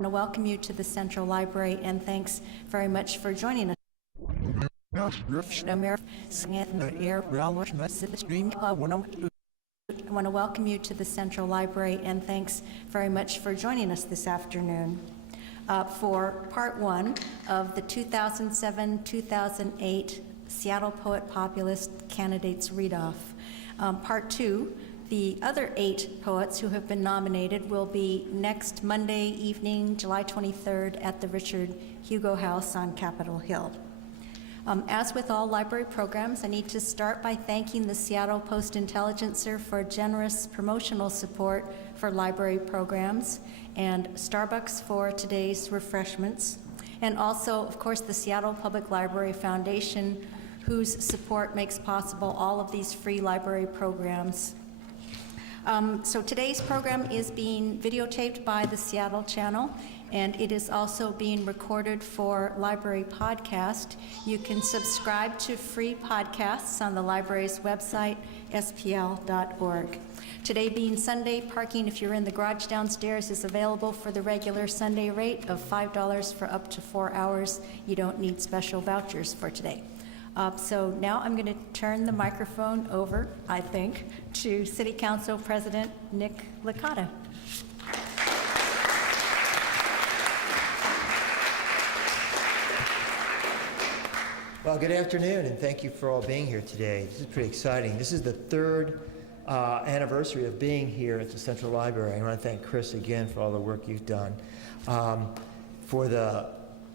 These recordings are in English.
I want to welcome you to the Central Library, and thanks very much for joining us. I want to welcome you to the Central Library, and thanks very much for joining us this afternoon for part one of the 2007-2008 Seattle Poet Populist Candidates Read-Off. Part two, the other 8 poets who have been nominated will be next Monday evening, July 23rd, at the Richard Hugo House on Capitol Hill. As with all library programs, I need to start by thanking the Seattle Post-Intelligencer for generous promotional support for library programs, and Starbucks for today's refreshments, and also, of course, the Seattle Public Library Foundation, whose support makes possible all of these free library programs. So today's program is being videotaped by the Seattle channel, and it is also being recorded for library podcast. You can subscribe to free podcasts on the library's website, spl.org. Today being Sunday, parking if you're in the garage downstairs is available for the regular Sunday rate of $5 for up to 4 hours. You don't need special vouchers for today. So now I'm going to turn the microphone over, I think, to City Council President Nick Licata. Well, good afternoon, and thank you for all being here today. This is pretty exciting. This is the 3rd anniversary of being here at the Central Library. I want to thank Chris again for all the work you've done for the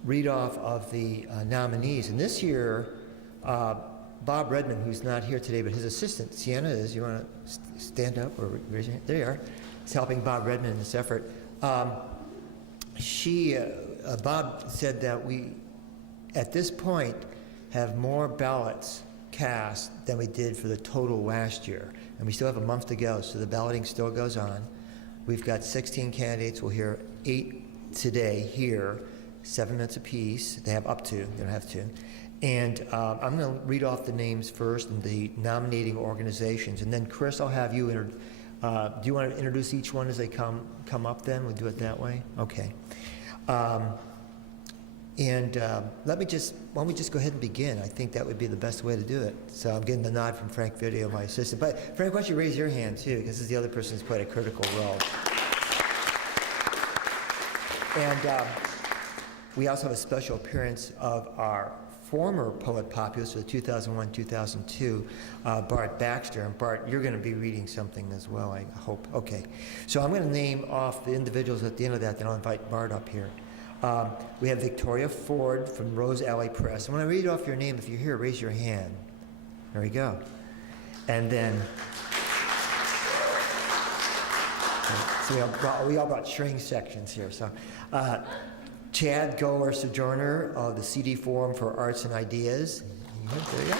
read-off of the nominees. And this year, Bob Redmond, who's not here today, but his assistant, Sienna, is. You want to stand up or raise your hand? There you are. He's helping Bob Redmond in this effort. Bob said that we, at this point, have more ballots cast than we did for the total last year. And we still have a month to go, so the balloting still goes on. We've got 16 candidates. We'll hear 8 today here, 7 minutes apiece. They have up to, they don't have to. And I'm going to read off the names first and the nominating organizations. And then, Chris, I'll have you, do you want to introduce each one as they come up then? We'll do it that way? Okay. Why don't we just go ahead and begin? I think that would be the best way to do it. So I'm getting the nod from Frank Video, my assistant. But Frank, why don't you raise your hand too, because this is the other person who's played a critical role. And we also have a special appearance of our former poet populist for the 2001-2002, Bart Baxter. And Bart, you're going to be reading something as well, I hope. Okay. So I'm going to name off the individuals at the end of that, then I'll invite Bart up here. We have Victoria Ford from Rose Alley Press. And when I read off your name, if you're here, raise your hand. There we go. And then, so we all brought string sections here. So, Chad Goer Sojourner of the CD Forum for Arts and Ideas. There you go.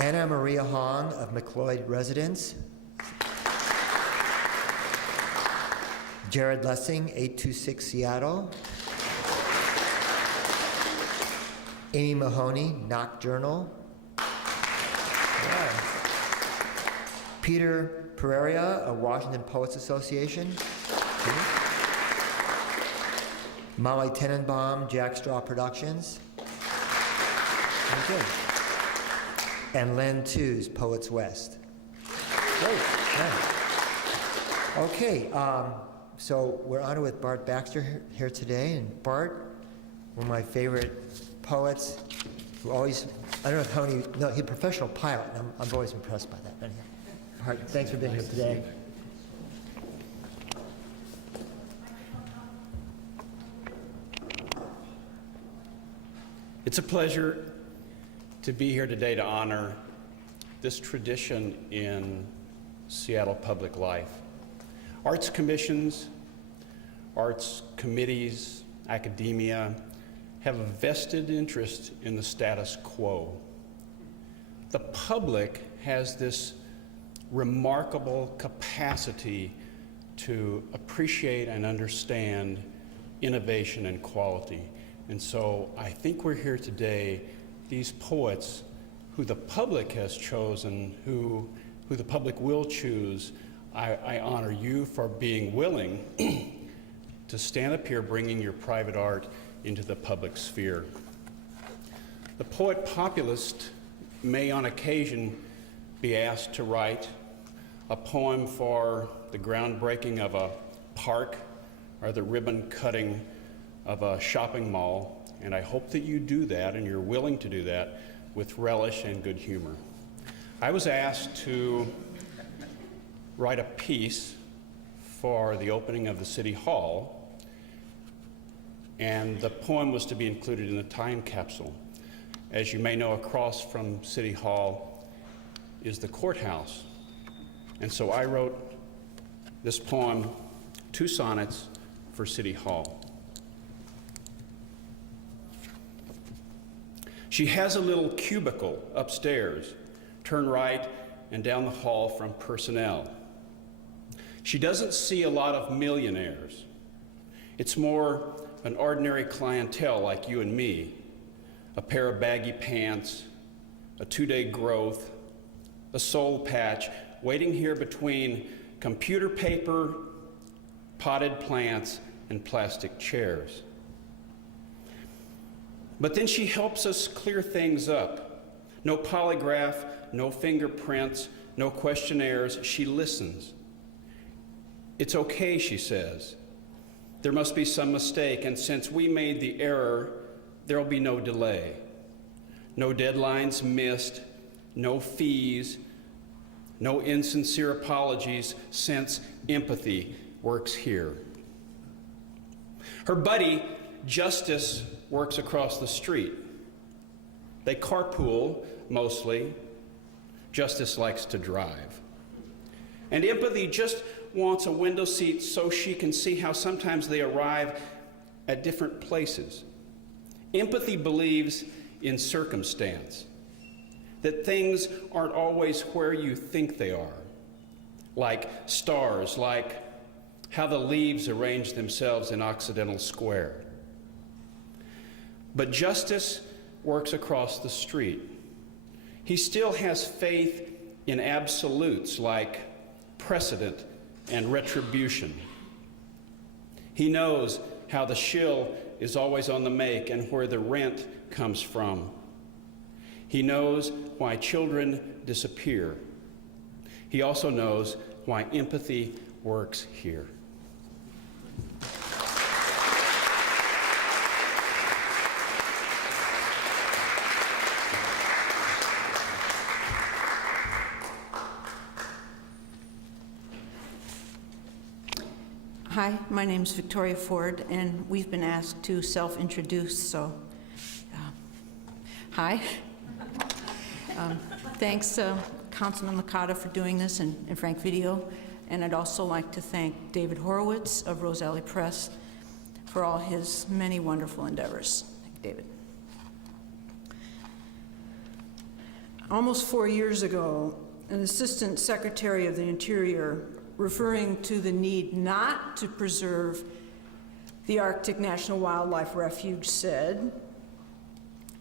Anna Maria Hong of McLeod Residence. Jared Lessing, 826 Seattle. Amy Mahoney, Knock Journal. Yeah. Peter Pereira of Washington Poets Association. Molly Tenenbaum, Jackstraw Productions. Okay. And Len Tews, Poets West. Great. Nice. Okay. So we're honored with Bart Baxter here today, and Bart, one of my favorite poets, who always, I don't know how many, no, he's a professional pilot, and I'm always impressed by that. Anyhow, Bart, thanks for being here today. It's a pleasure to be here today to honor this tradition in Seattle public life. Arts commissions, arts committees, academia have a vested interest in the status quo. The public has this remarkable capacity to appreciate and understand innovation and quality. And so I think we're here today, these poets who the public has chosen, who the public will choose, I honor you for being willing to stand up here bringing your private art into the public sphere. The poet Populist may on occasion be asked to write a poem for the groundbreaking of a park or the ribbon cutting of a shopping mall, and I hope that you do that and you're willing to do that with relish and good humor. I was asked to write a piece for the opening of the City Hall, and the poem was to be included in the time capsule. As you may know, across from City Hall is the courthouse. And so I wrote this poem, 2 sonnets for City Hall. She has a little cubicle upstairs. Turn right and down the hall from personnel. She doesn't see a lot of millionaires. It's more an ordinary clientele like you and me. A pair of baggy pants, a 2-day growth, a soul patch, waiting here between computer paper, potted plants, and plastic chairs. But then she helps us clear things up. No polygraph, no fingerprints, no questionnaires. She listens. It's okay, she says. There must be some mistake, and since we made the error, there will be no delay. No deadlines missed, no fees, no insincere apologies, since empathy works here. Her buddy, Justice, works across the street. They carpool, mostly. Justice likes to drive. And empathy just wants a window seat so she can see how sometimes they arrive at different places. Empathy believes in circumstance, that things aren't always where you think they are, like stars, like how the leaves arrange themselves in Occidental Square. But Justice works across the street. He still has faith in absolutes like precedent and retribution. He knows how the shill is always on the make and where the rent comes from. He knows why children disappear. He also knows why empathy works here. Hi, my name's Victoria Ford, and we've been asked to self-introduce, so hi. Thanks, Councilman Licata, for doing this, and Frank Video. And I'd also like to thank David Horowitz of Rose Alley Press for all his many wonderful endeavors. Thank you, David. Almost 4 years ago, an Assistant Secretary of the Interior, referring to the need not to preserve the Arctic National Wildlife Refuge, said,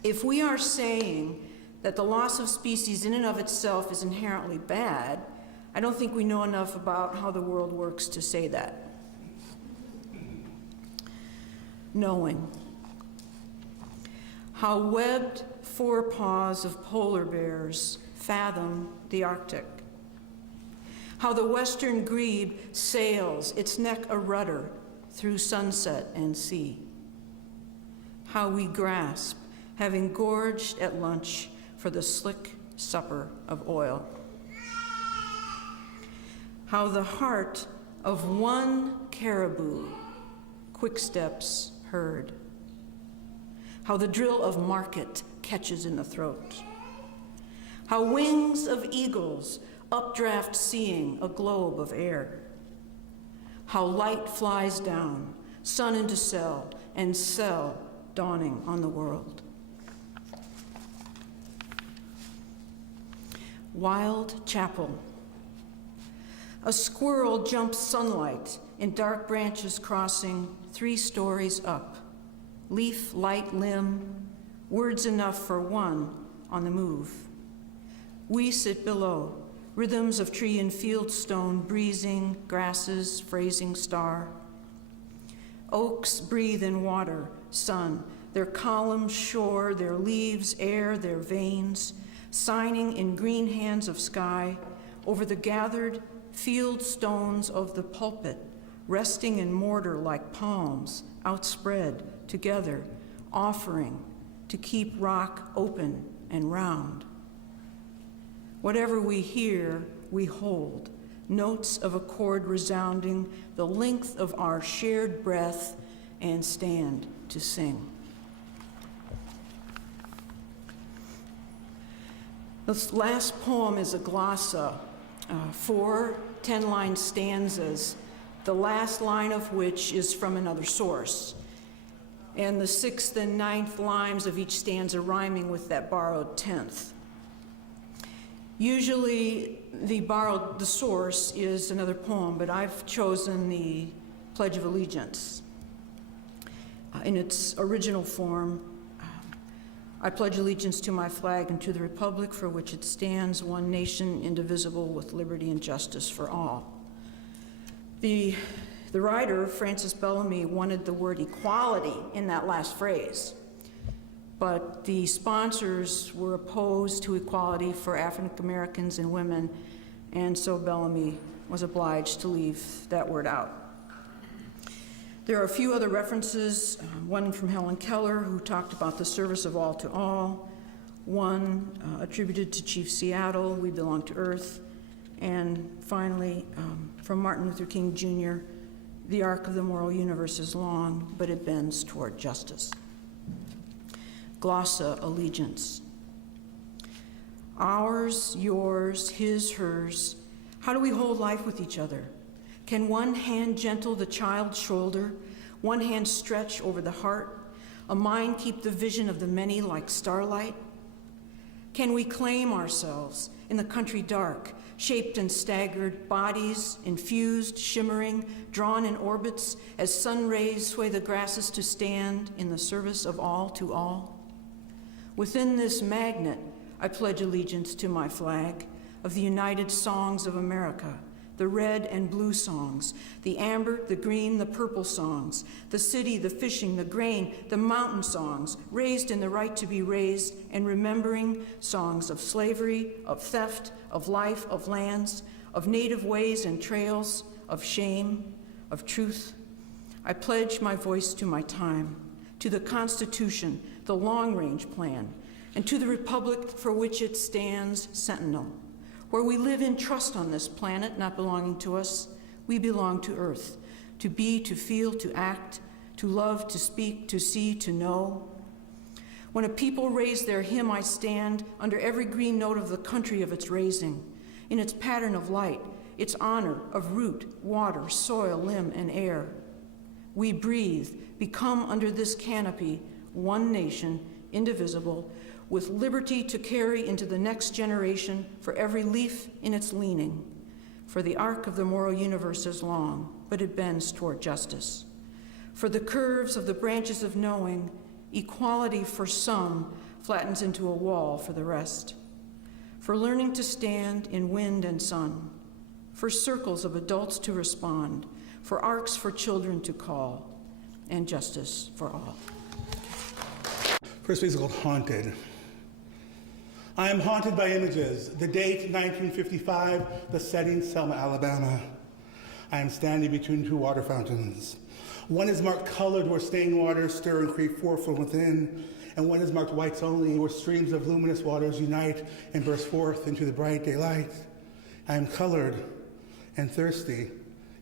"If we are saying that the loss of species in and of itself is inherently bad, I don't think we know enough about how the world works to say that." Knowing how webbed forepaws of polar bears fathom the Arctic, how the western grebe sails, its neck a rudder, through sunset and sea. How we grasp, having gorged at lunch for the slick supper of oil. How the heart of one caribou quick steps heard. How the drill of market catches in the throat. How wings of eagles updraft seeing a globe of air. How light flies down, sun into cell, and cell dawning on the world. Wild chapel. A squirrel jumps sunlight in dark branches crossing 3 stories up. Leaf, light, limb, words enough for one on the move. We sit below, rhythms of tree and field stone breezing, grasses phrasing star. Oaks breathe in water, sun, their columns shore, their leaves air, their veins, signing in green hands of sky over the gathered field stones of the pulpit, resting in mortar like palms, outspread together, offering to keep rock open and round. Whatever we hear, we hold, notes of a chord resounding the length of our shared breath, and stand to sing. This last poem is a glossa, 4 10-line stanzas, the last line of which is from another source, and the 6th and 9th lines of each stanza rhyming with that borrowed 10th. Usually the source is another poem, but I've chosen the Pledge of Allegiance. In its original form, I pledge allegiance to my flag and to the republic for which it stands, one nation, indivisible, with liberty and justice for all. The writer, Francis Bellamy, wanted the word equality in that last phrase, but the sponsors were opposed to equality for African Americans and women, and so Bellamy was obliged to leave that word out. There are a few other references, one from Helen Keller, who talked about the service of all to all, one attributed to Chief Seattle, We Belong to Earth, and finally, from Martin Luther King Jr., the arc of the moral universe is long, but it bends toward justice. Glossa, allegiance. Ours, yours, his, hers. How do we hold life with each other? Can one hand gentle the child's shoulder, one hand stretch over the heart, a mind keep the vision of the many like starlight? Can we claim ourselves in the country dark, shaped and staggered, bodies infused, shimmering, drawn in orbits as sun rays sway the grasses to stand in the service of all to all? Within this magnet, I pledge allegiance to my flag of the United Songs of America, the red and blue songs, the amber, the green, the purple songs, the city, the fishing, the grain, the mountain songs, raised in the right to be raised, and remembering songs of slavery, of theft, of life, of lands, of native ways and trails, of shame, of truth. I pledge my voice to my time, to the Constitution, the long-range plan, and to the republic for which it stands sentinel. Where we live in trust on this planet not belonging to us, we belong to Earth, to be, to feel, to act, to love, to speak, to see, to know. When a people raise their hymn, I stand under every green note of the country of its raising, in its pattern of light, its honor of root, water, soil, limb, and air. We breathe, become under this canopy, one nation, indivisible, with liberty to carry into the next generation for every leaf in its leaning. For the arc of the moral universe is long, but it bends toward justice. For the curves of the branches of knowing, equality for some flattens into a wall for the rest. For learning to stand in wind and sun, for circles of adults to respond, for arcs for children to call, and justice for all. First piece is called Haunted. I am haunted by images. The date, 1955, the setting, Selma, Alabama. I am standing between two water fountains. One is marked colored, where stained waters stir and creep forth from within, and one is marked whites only, where streams of luminous waters unite and burst forth into the bright daylight. I am colored and thirsty,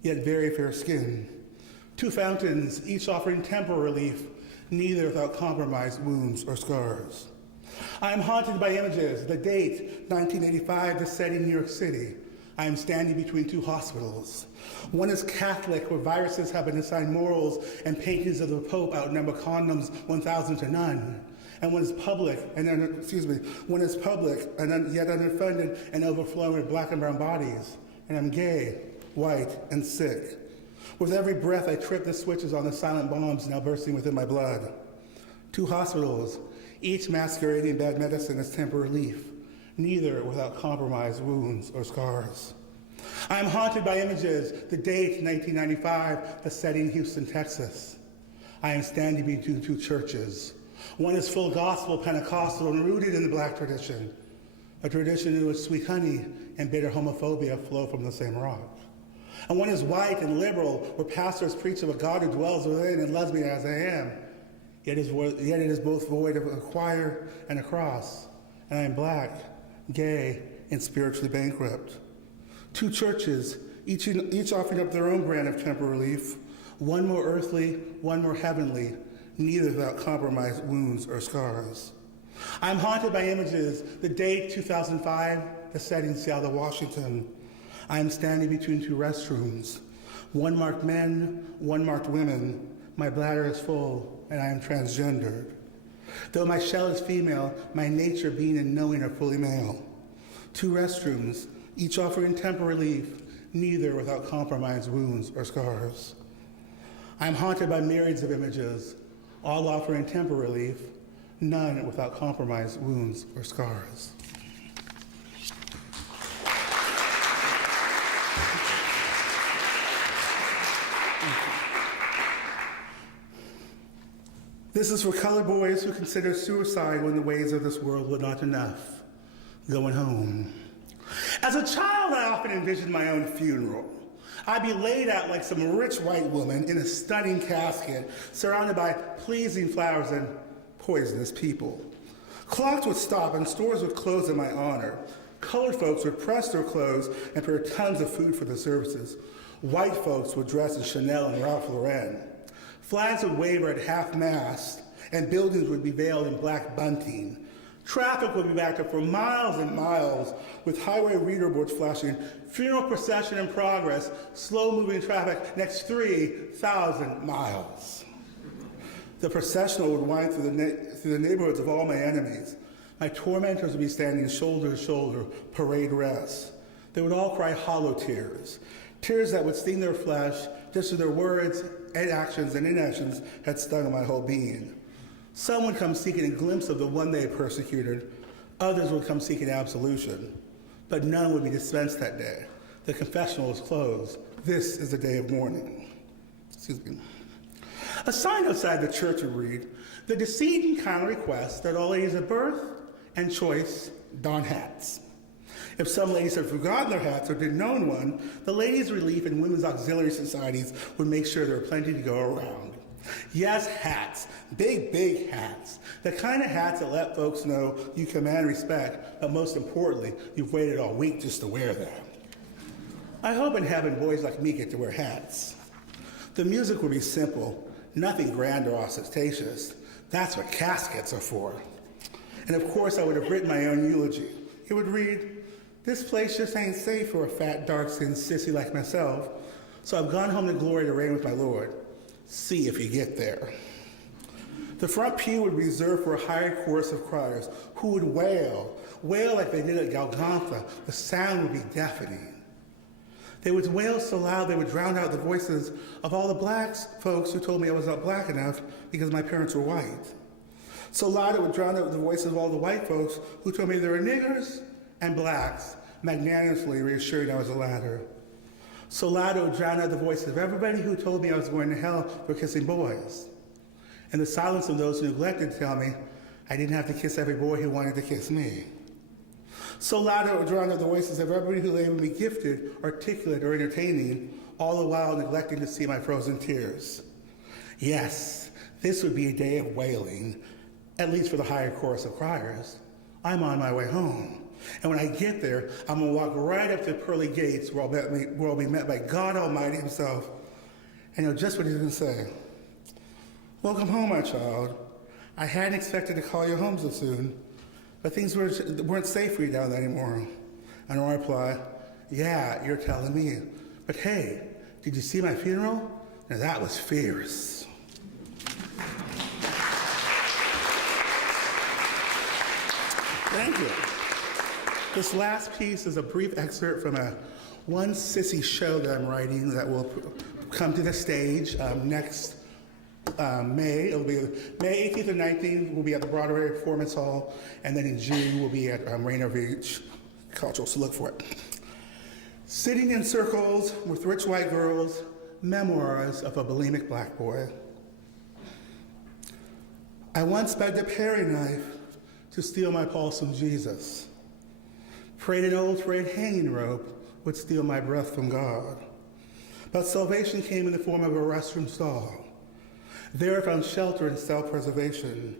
yet very fair skinned. Two fountains, each offering temporal relief, neither without compromised wounds or scars. I am haunted by images. The date, 1985, the setting, New York City. I am standing between two hospitals. One is Catholic, where viruses have been assigned morals and paintings of the Pope outnumber condoms 1,000 to none. And one is public, yet underfunded and overflowing with black and brown bodies. And I'm gay, white, and sick. With every breath, I trip the switches on the silent bombs now bursting within my blood. Two hospitals, each masquerading bad medicine as temporary relief. neither without compromise, wounds, or scars. I am haunted by images, the date 1995, the setting Houston, Texas. I am standing between two churches. One is full gospel Pentecostal and rooted in the Black tradition, a tradition in which sweet honey and bitter homophobia flow from the same rock. And one is white and liberal, where pastors preach of a God who dwells within and loves me as I am. Yet it is both void of a choir and a cross. And I am black, gay, and spiritually bankrupt. Two churches, each offering up their own brand of temporal relief, one more earthly, one more heavenly, neither without compromise, wounds, or scars. I'm haunted by images, the date 2005, the setting Seattle, Washington. I am standing between two restrooms, one marked men, one marked women. My bladder is full, and I am transgendered. Though my shell is female, my nature, being and knowing are fully male. Two restrooms, each offering temporary relief, neither without compromise, wounds, or scars. I am haunted by myriads of images, all offering temporary relief, none without compromise, wounds, or scars. This is for colored boys who consider suicide when the ways of this world were not enough. Going home. As a child, I often envisioned my own funeral. I'd be laid out like some rich white woman in a stunning casket, surrounded by pleasing flowers and poisonous people. Clocks would stop and stores would close in my honor. Colored folks would press their clothes and prepare tons of food for the services. White folks would dress in Chanel and Ralph Lauren. Flags would waver at half-mast, and buildings would be veiled in black bunting. Traffic would be backed up for miles and miles, with highway reader boards flashing, funeral procession in progress, slow-moving traffic next 3,000 miles. The processional would wind through the neighborhoods of all my enemies. My tormentors would be standing shoulder to shoulder, parade rest. They would all cry hollow tears, tears that would sting their flesh just as their words and actions and inactions had stung my whole being. Some would come seeking a glimpse of the one they persecuted. Others would come seeking absolution. But none would be dispensed that day. The confessional was closed. This is a day of mourning. Excuse me. A sign outside the church would read, "The decedent kindly requests that all ladies of birth and choice don hats." If some ladies had forgotten their hats or didn't own one, the Ladies' Relief and Women's Auxiliary Societies would make sure there were plenty to go around. Yes, hats. Big, big hats. The kind of hats that let folks know you command respect, but most importantly, you've waited all week just to wear them. I hope in heaven boys like me get to wear hats. The music would be simple, nothing grand or ostentatious. That's what caskets are for. And of course, I would have written my own eulogy. It would read, "This place just ain't safe for a fat, dark-skinned sissy like myself, so I've gone home to glory to reign with my Lord. See if you get there." The front pew would be reserved for a higher chorus of criers who would wail like they did at Golgotha. The sound would be deafening. They would wail so loud they would drown out the voices of all the black folks who told me I was not black enough because my parents were white. So loud it would drown out the voices of all the white folks who told me there were niggers and blacks, magnanimously reassuring I was the latter. So loud it would drown out the voices of everybody who told me I was going to hell for kissing boys. And the silence of those who neglected to tell me I didn't have to kiss every boy who wanted to kiss me. So loud it would drown out the voices of everybody who labeled me gifted, articulate, or entertaining, all the while neglecting to see my frozen tears. Yes, this would be a day of wailing, at least for the higher chorus of criers. I'm on my way home. And when I get there, I'm going to walk right up to the pearly gates where I'll be met by God Almighty himself. And you know just what he's going to say. "Welcome home, my child. I hadn't expected to call you home so soon, but things weren't safe for you down there anymore." And I'll reply, "Yeah, you're telling me. But hey, did you see my funeral? Now that was fierce." Thank you. This last piece is a brief excerpt from a one sissy show that I'm writing that will come to the stage next May 18th and 19th will be at the Broadway Performance Hall, and then in June we'll be at Rainier Beach Cultural, so look for it. Sitting in Circles with Rich White Girls, Memoirs of a Bulimic Black Boy. I once begged a paring knife to steal my pulse from Jesus. Prayed an old frayed hanging rope would steal my breath from God. But salvation came in the form of a restroom stall. There I found shelter and self-preservation.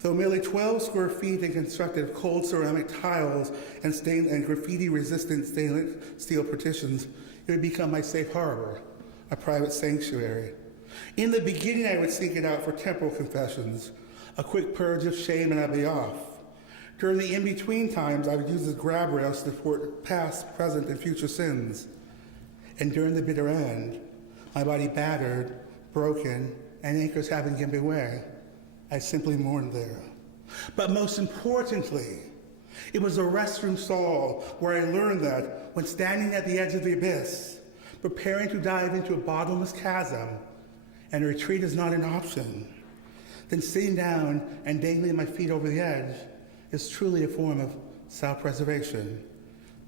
Though merely 12 square feet and constructed of cold ceramic tiles and graffiti-resistant stainless steel partitions, it would become my safe harbor, a private sanctuary. In the beginning, I would seek it out for temporal confessions, a quick purge of shame, and I'd be off. During the in-between times, I would use the grab rails to support past, present, and future sins. And during the bitter end, my body battered, broken, and anchors having given away, I simply mourned there. But most importantly, it was a restroom stall where I learned that when standing at the edge of the abyss, preparing to dive into a bottomless chasm, and a retreat is not an option, then sitting down and dangling my feet over the edge is truly a form of self-preservation.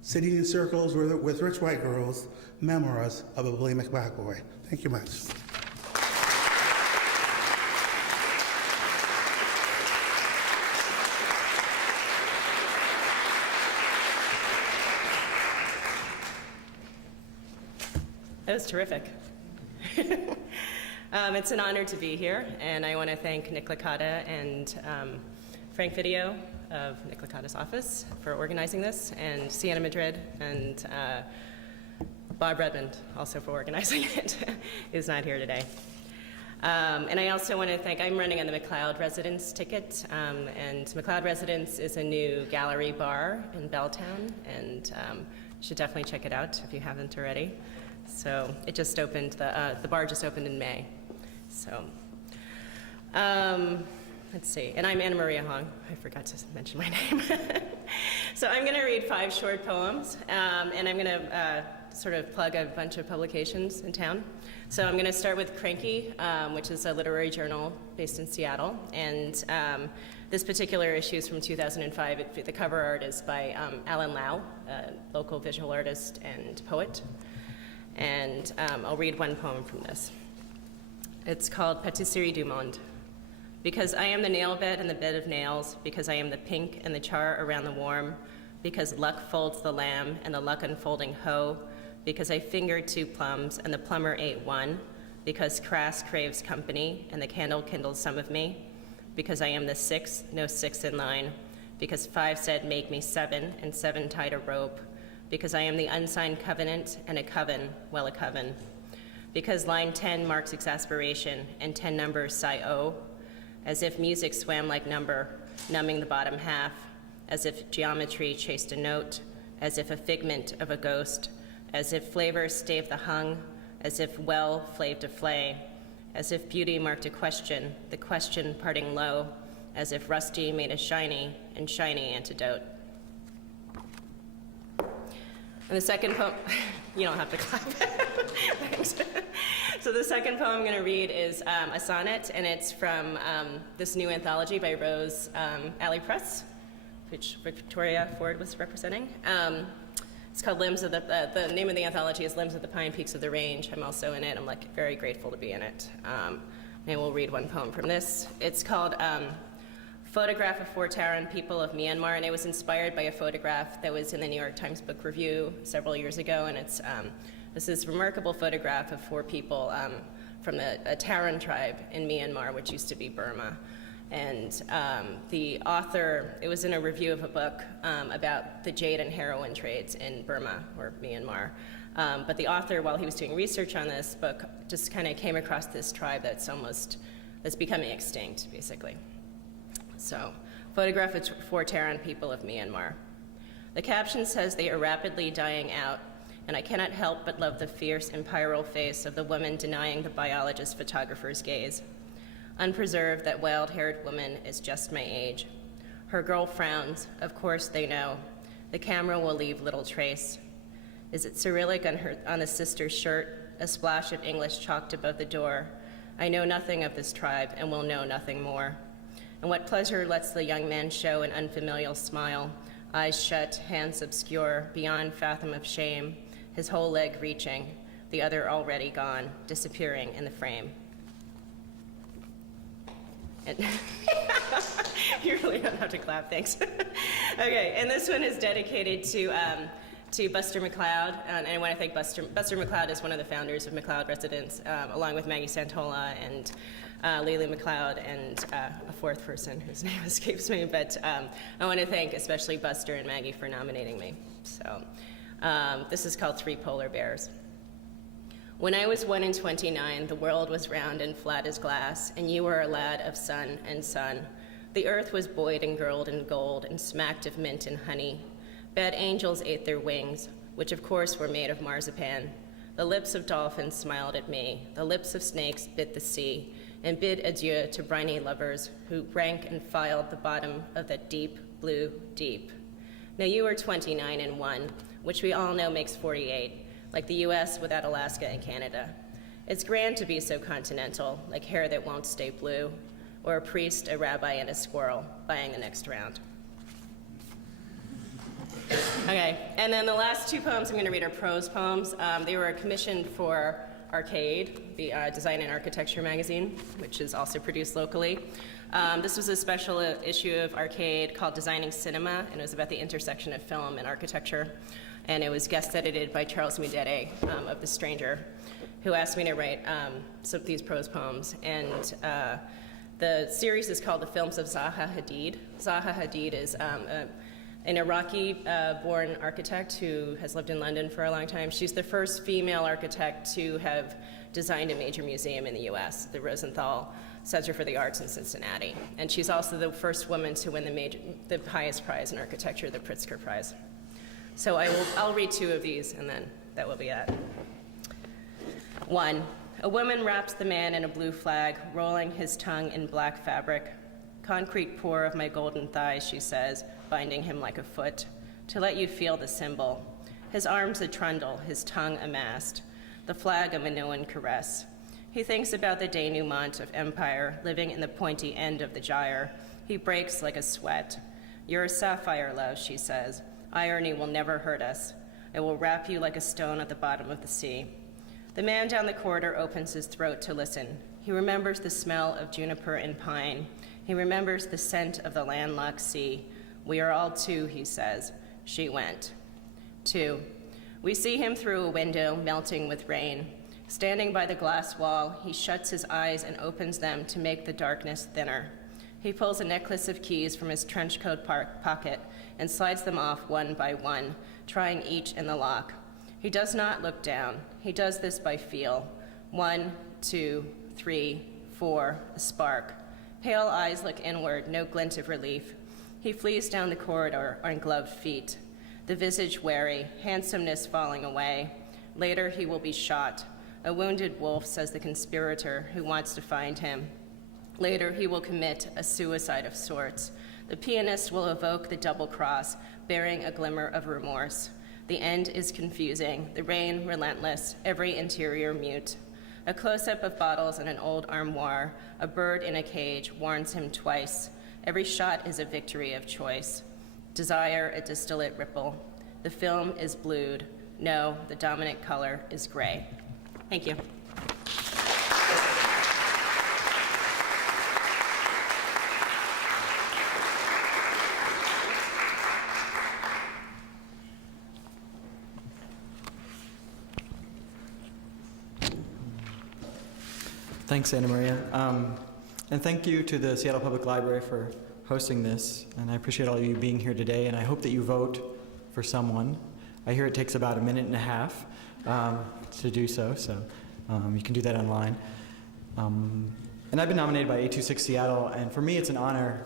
Sitting in Circles with Rich White Girls, Memoirs of a Bulimic Black Boy. Thank you much. That was terrific. It's an honor to be here, and I want to thank Nick Licata and Frank Video of Nick Licata's office for organizing this, and Sienna Madrid and Bob Redmond also for organizing it, who's not here today. And I also want to thank, I'm running on the McLeod Residence ticket, and McLeod Residence is a new gallery bar in Belltown, and you should definitely check it out if you haven't already. So it just opened, the bar just opened in May. So, let's see, and I'm Anna Maria Hong. I forgot to mention my name. So I'm gonna read 5 short poems, and I'm gonna sort of plug a bunch of publications in town. So I'm gonna start with Cranky, which is a literary journal based in Seattle, and this particular issue is from 2005. The cover art is by Alan Lau, a local visual artist and poet. And I'll read one poem from this. It's called Patisserie du Monde. Because I am the nail bed and the bed of nails, because I am the pink and the char around the warm, because luck folds the lamb and the luck unfolding hoe, because I fingered 2 plums and the plumber ate 1, because crass craves company and the candle kindles some of me, because I am the 6, no 6 in line, because 5 said make me 7 and 7 tied a rope, because I am the unsigned covenant and a coven, well, a coven. Because line 10 marks exasperation and 10 numbers sigh oh, as if music swam like number, numbing the bottom half, as if geometry chased a note, as if a figment of a ghost, as if flavor staved the hung, as if well flaved a flay, as if beauty marked a question, the question parting low, as if rusty made a shiny and shiny antidote. And the second poem, you don't have to clap. Thanks. So the second poem I'm going to read is a sonnet, and it's from this new anthology by Rose Alley Press, which Victoria Ford was representing. It's called Limbs of the name of the anthology is Limbs of the Pine Peaks of the Range. I'm also in it. I'm very grateful to be in it. And we'll read one poem from this. It's called Photograph of 4 Tehran People of Myanmar, and it was inspired by a photograph that was in the New York Times Book Review several years ago, and it's this is a remarkable photograph of 4 people from a Tehran tribe in Myanmar, which used to be Burma. And the author, it was in a review of a book about the jade and heroin trades in Burma, or Myanmar. But the author, while he was doing research on this book, just kind of came across this tribe that's becoming extinct, basically. So, photograph of 4 Tehran people of Myanmar. The caption says they are rapidly dying out, and I cannot help but love the fierce imperial face of the woman denying the biologist photographer's gaze. Unpreserved, that wild-haired woman is just my age. Her girl frowns, of course they know. The camera will leave little trace. Is it Cyrillic on the sister's shirt, a splash of English chalked above the door? I know nothing of this tribe and will know nothing more. And what pleasure lets the young man show an unfamiliar smile, eyes shut, hands obscure, beyond fathom of shame, his whole leg reaching, the other already gone, disappearing in the frame. And you really don't have to clap, thanks. Okay, and this one is dedicated to Buster McLeod, and I want to thank Buster McLeod is one of the founders of McLeod Residence, along with Maggie Santola and Lily McLeod and a fourth person whose name escapes me, but I want to thank especially Buster and Maggie for nominating me. So this is called Three Polar Bears. When I was 1 and 29, the world was round and flat as glass, and you were a lad of sun and sun. The earth was buoyed and girdled in gold and smacked of mint and honey. Bad angels ate their wings, which of course were made of marzipan. The lips of dolphins smiled at me. The lips of snakes bit the sea and bid adieu to briny lovers who rank and filed the bottom of that deep blue deep. Now you are 29 and 1, which we all know makes 48. Like the US without Alaska and Canada. It's grand to be so continental, like hair that won't stay blue, or a priest, a rabbi, and a squirrel buying the next round. Okay, and then the last two poems I'm going to read are prose poems. They were commissioned for Arcade, the Design and Architecture magazine, which is also produced locally. This was a special issue of Arcade called Designing Cinema, and it was about the intersection of film and architecture. And it was guest edited by Charles Mudede of The Stranger, who asked me to write some of these prose poems. And the series is called The Films of Zaha Hadid. Zaha Hadid is an Iraqi-born architect who has lived in London for a long time. She's the first female architect to have designed a major museum in the US, the Rosenthal Center for the Arts in Cincinnati. And she's also the first woman to win the highest prize in architecture, the Pritzker Prize. So I'll read two of these, and then that will be it. 1. A woman wraps the man in a blue flag, rolling his tongue in black fabric. Concrete pour of my golden thighs, she says, binding him like a foot, to let you feel the symbol. His arms a trundle, his tongue a mast, the flag a Minoan caress. He thinks about the denouement of empire, living in the pointy end of the gyre. He breaks like a sweat. You're a sapphire, love, she says. Irony will never hurt us. It will wrap you like a stone at the bottom of the sea. The man down the corridor opens his throat to listen. He remembers the smell of juniper and pine. He remembers the scent of the landlocked sea. We are all two, he says. She went. 2. We see him through a window, melting with rain. Standing by the glass wall, he shuts his eyes and opens them to make the darkness thinner. He pulls a necklace of keys from his trench coat pocket and slides them off one by one, trying each in the lock. He does not look down. He does this by feel. 1, 2, 3, 4, a spark. Pale eyes look inward, no glint of relief. He flees down the corridor on gloved feet, the visage wary, handsomeness falling away. Later he will be shot. A wounded wolf, says the conspirator who wants to find him. Later he will commit a suicide of sorts. The pianist will evoke the double cross, bearing a glimmer of remorse. The end is confusing, the rain relentless, every interior mute. A close-up of bottles in an old armoire, a bird in a cage warns him twice. Every shot is a victory of choice. Desire, a distillate ripple. The film is blued. No, the dominant color is gray. Thank you. Thanks, Anna Maria. And thank you to the Seattle Public Library for hosting this. And I appreciate all of you being here today, and I hope that you vote for someone. I hear it takes about 1.5 minutes to do so, you can do that online. And I've been nominated by 826 Seattle, and for me it's an honor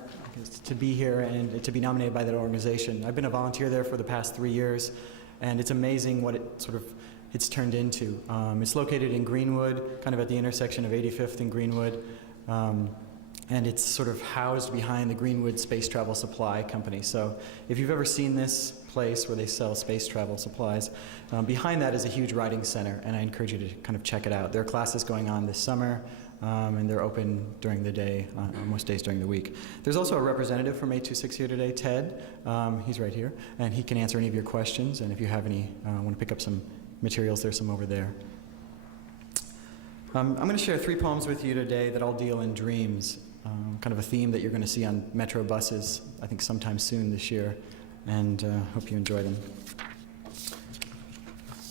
to be here and to be nominated by that organization. I've been a volunteer there for the past 3 years, and it's amazing what it's turned into. It's located in Greenwood, kind of at the intersection of 85th and Greenwood, and it's sort of housed behind the Greenwood Space Travel Supply Company. So if you've ever seen this place where they sell space travel supplies, behind that is a huge writing center, and I encourage you to kind of check it out. There are classes going on this summer. and they're open during the day, most days during the week. There's also a representative from 826 here today, Ted. He's right here, and he can answer any of your questions, and if you have any, want to pick up some materials, there's some over there. I'm going to share 3 poems with you today that all deal in dreams, kind of a theme that you're going to see on metro buses, I think sometime soon this year, and hope you enjoy them.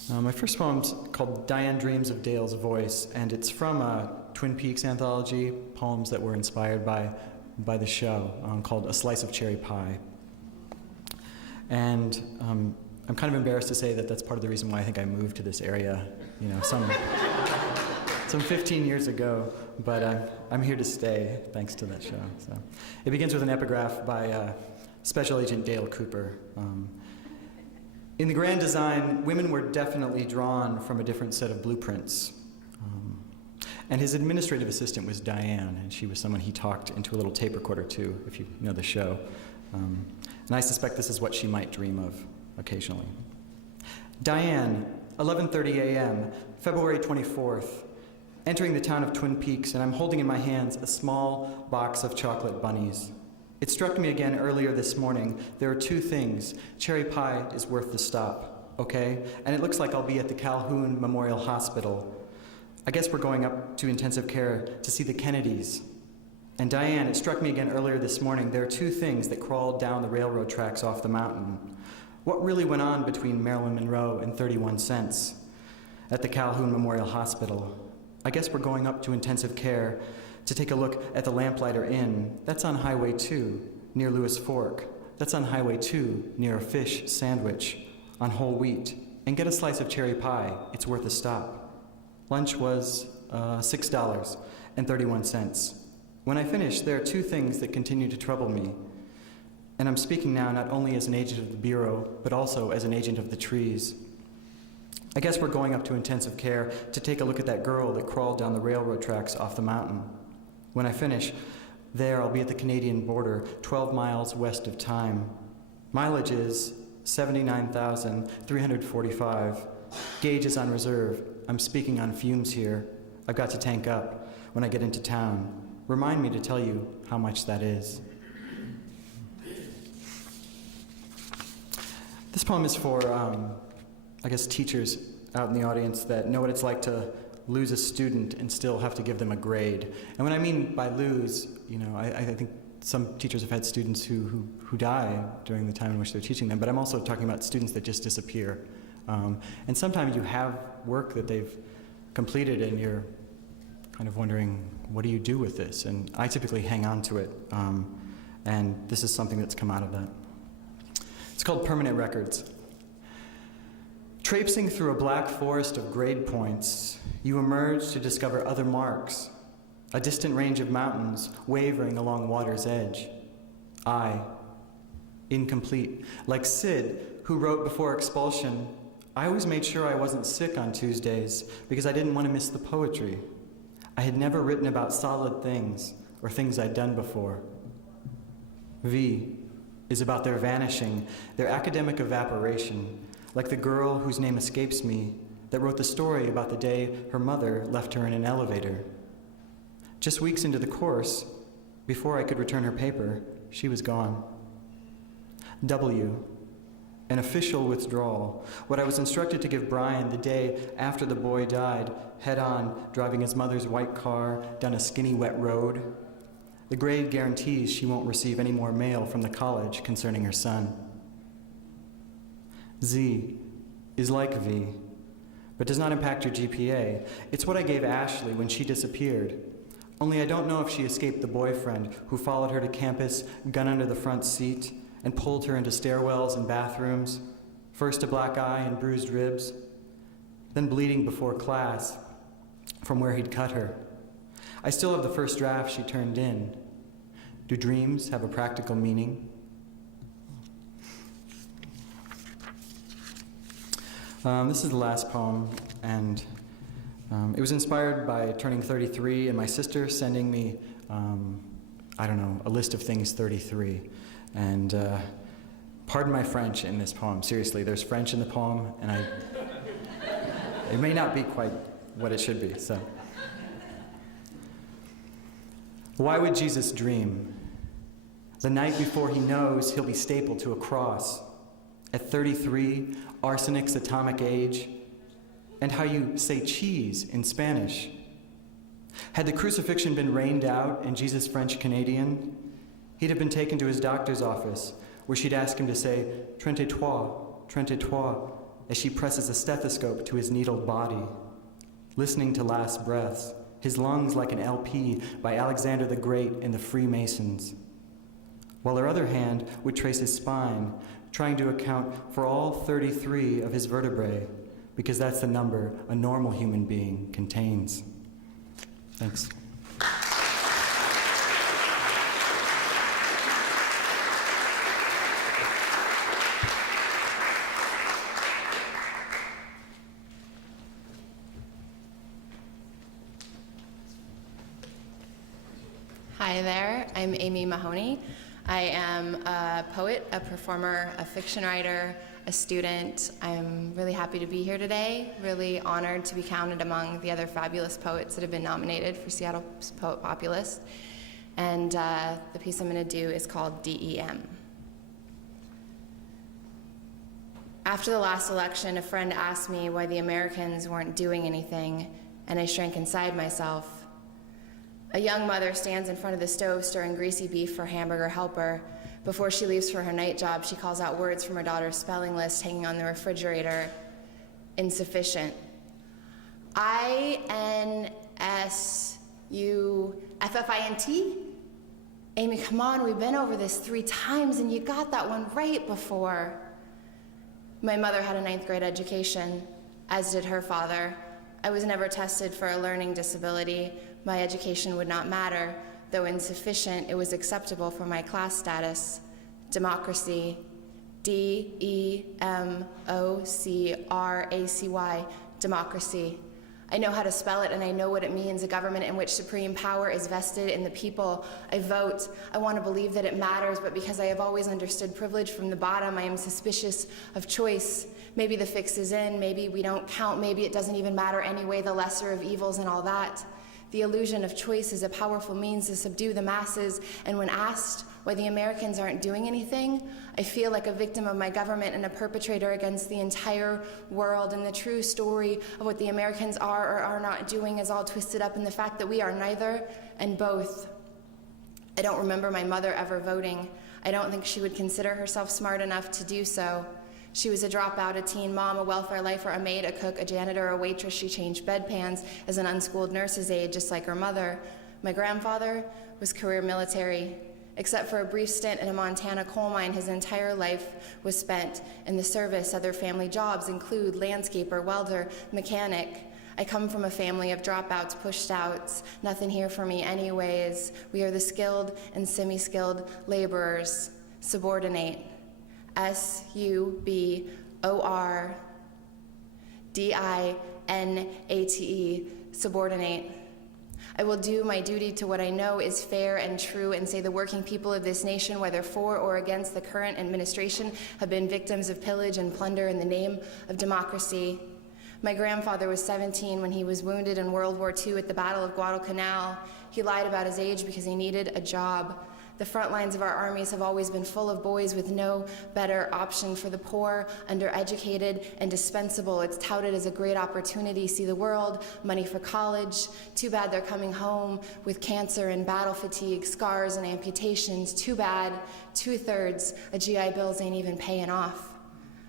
My first poem's called Diane Dreams of Dale's Voice, and it's from a Twin Peaks anthology, poems that were inspired by the show, called A Slice of Cherry Pie. And I'm kind of embarrassed to say that that's part of the reason why I think I moved to this area, you know, some 15 years ago, but I'm here to stay thanks to that show. So it begins with an epigraph by Special Agent Dale Cooper. In the grand design, women were definitely drawn from a different set of blueprints. And his administrative assistant was Diane, and she was someone he talked into a little tape recorder to, if you know the show. And I suspect this is what she might dream of occasionally. Diane, 11:30 a.m., February 24th, entering the town of Twin Peaks, and I'm holding in my hands a small box of chocolate bunnies. It struck me again earlier this morning. There are 2 things. Cherry pie is worth the stop, okay? And it looks like I'll be at the Calhoun Memorial Hospital. I guess we're going up to intensive care to see the Kennedys. And Diane, it struck me again earlier this morning. There are 2 things that crawled down the railroad tracks off the mountain. What really went on between Marilyn Monroe and 31 cents at the Calhoun Memorial Hospital? I guess we're going up to intensive care to take a look at the Lamplighter Inn. That's on Highway 2, near Lewis Fork. That's on Highway 2, near a fish sandwich, on whole wheat. And get a slice of cherry pie. It's worth a stop. Lunch was $6.31. When I finish, there are 2 things that continue to trouble me. And I'm speaking now not only as an agent of the Bureau, but also as an agent of the trees. I guess we're going up to intensive care to take a look at that girl that crawled down the railroad tracks off the mountain. When I finish, there I'll be at the Canadian border, 12 miles west of Time. Mileage is 79,345. Gauge is on reserve. I'm speaking on fumes here. I've got to tank up when I get into town. Remind me to tell you how much that is. This poem is for, I guess, teachers out in the audience that know what it's like to lose a student and still have to give them a grade. And what I mean by lose, you know, I think some teachers have had students who die during the time in which they're teaching them, but I'm also talking about students that just disappear. And sometimes you have work that they've completed and you're kind of wondering, what do you do with this? And I typically hang on to it, and this is something that's come out of that. It's called Permanent Records. Traipsing through a black forest of grade points, you emerge to discover other marks, a distant range of mountains wavering along water's edge. I, incomplete, like Sid, who wrote before expulsion, I always made sure I wasn't sick on Tuesdays because I didn't want to miss the poetry. I had never written about solid things or things I'd done before. V is about their vanishing, their academic evaporation, like the girl whose name escapes me that wrote the story about the day her mother left her in an elevator. Just weeks into the course, before I could return her paper, she was gone. W, an official withdrawal, what I was instructed to give Brian the day after the boy died, head on, driving his mother's white car down a skinny, wet road. The grade guarantees she won't receive any more mail from the college concerning her son. Z is like V, but does not impact your GPA. It's what I gave Ashley when she disappeared. Only I don't know if she escaped the boyfriend who followed her to campus, gun under the front seat, and pulled her into stairwells and bathrooms, first a black eye and bruised ribs, then bleeding before class from where he'd cut her. I still have the first draft she turned in. Do dreams have a practical meaning? This is the last poem, and it was inspired by turning 33 and my sister sending me, I don't know, a list of things 33. And pardon my French in this poem. Seriously, there's French in the poem, and it may not be quite what it should be, so. Why would Jesus dream? The night before he knows he'll be stapled to a cross. At 33, arsenic's atomic age, and how you say cheese in Spanish. Had the crucifixion been rained out and Jesus French-Canadian, he'd have been taken to his doctor's office, where she'd ask him to say, 33, as she presses a stethoscope to his needled body. Listening to last breaths, his lungs like an LP by Alexander the Great and the Freemasons. While her other hand would trace his spine, trying to account for all 33 of his vertebrae, because that's the number a normal human being contains. Thanks. Hi there, I'm Amy Mahoney. I am a poet, a performer, a fiction writer, a student. I'm really happy to be here today, really honored to be counted among the other fabulous poets that have been nominated for Seattle's Poet Populist. And the piece I'm going to do is called DEM. After the last election, a friend asked me why the Americans weren't doing anything, and I shrank inside myself. A young mother stands in front of the stove stirring greasy beef for hamburger helper. Before she leaves for her night job, she calls out words from her daughter's spelling list hanging on the refrigerator. Insufficient. INSUFFINT? Amy, come on, we've been over this 3 times and you got that one right before. My mother had a 9th grade education, as did her father. I was never tested for a learning disability. My education would not matter. Though insufficient, it was acceptable for my class status. Democracy. DEMOCRACY. Democracy. I know how to spell it and I know what it means, a government in which supreme power is vested in the people. I vote. I want to believe that it matters, but because I have always understood privilege from the bottom, I am suspicious of choice. Maybe the fix is in, maybe we don't count, maybe it doesn't even matter anyway, the lesser of evils and all that. The illusion of choice is a powerful means to subdue the masses, and when asked why the Americans aren't doing anything, I feel like a victim of my government and a perpetrator against the entire world, and the true story of what the Americans are or are not doing is all twisted up in the fact that we are neither and both. I don't remember my mother ever voting. I don't think she would consider herself smart enough to do so. She was a dropout, a teen mom, a welfare lifer, a maid, a cook, a janitor, a waitress. She changed bedpans as an unschooled nurse's aide, just like her mother. My grandfather was career military. Except for a brief stint in a Montana coal mine, his entire life was spent in the service. Other family jobs include landscaper, welder, mechanic. I come from a family of dropouts, pushed outs. Nothing here for me anyways. We are the skilled and semi-skilled laborers. Subordinate. SUBORDINATE. Subordinate. I will do my duty to what I know is fair and true and say the working people of this nation, whether for or against the current administration, have been victims of pillage and plunder in the name of democracy. My grandfather was 17 when he was wounded in World War II at the Battle of Guadalcanal. He lied about his age because he needed a job. The front lines of our armies have always been full of boys with no better option for the poor, undereducated, and dispensable. It's touted as a great opportunity. See the world, money for college. Too bad they're coming home with cancer and battle fatigue, scars and amputations. Too bad 2/3 of GI Bills ain't even paying off.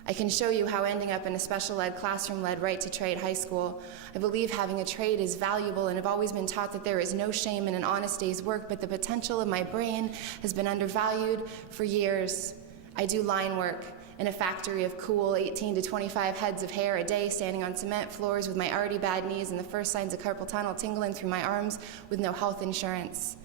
I can show you how ending up in a special ed classroom led right to trade high school. I believe having a trade is valuable and have always been taught that there is no shame in an honest day's work, but the potential of my brain has been undervalued for years. I do line work in a factory of cool 18 to 25 heads of hair a day, standing on cement floors with my already bad knees and the first signs of carpal tunnel tingling through my arms with no health insurance.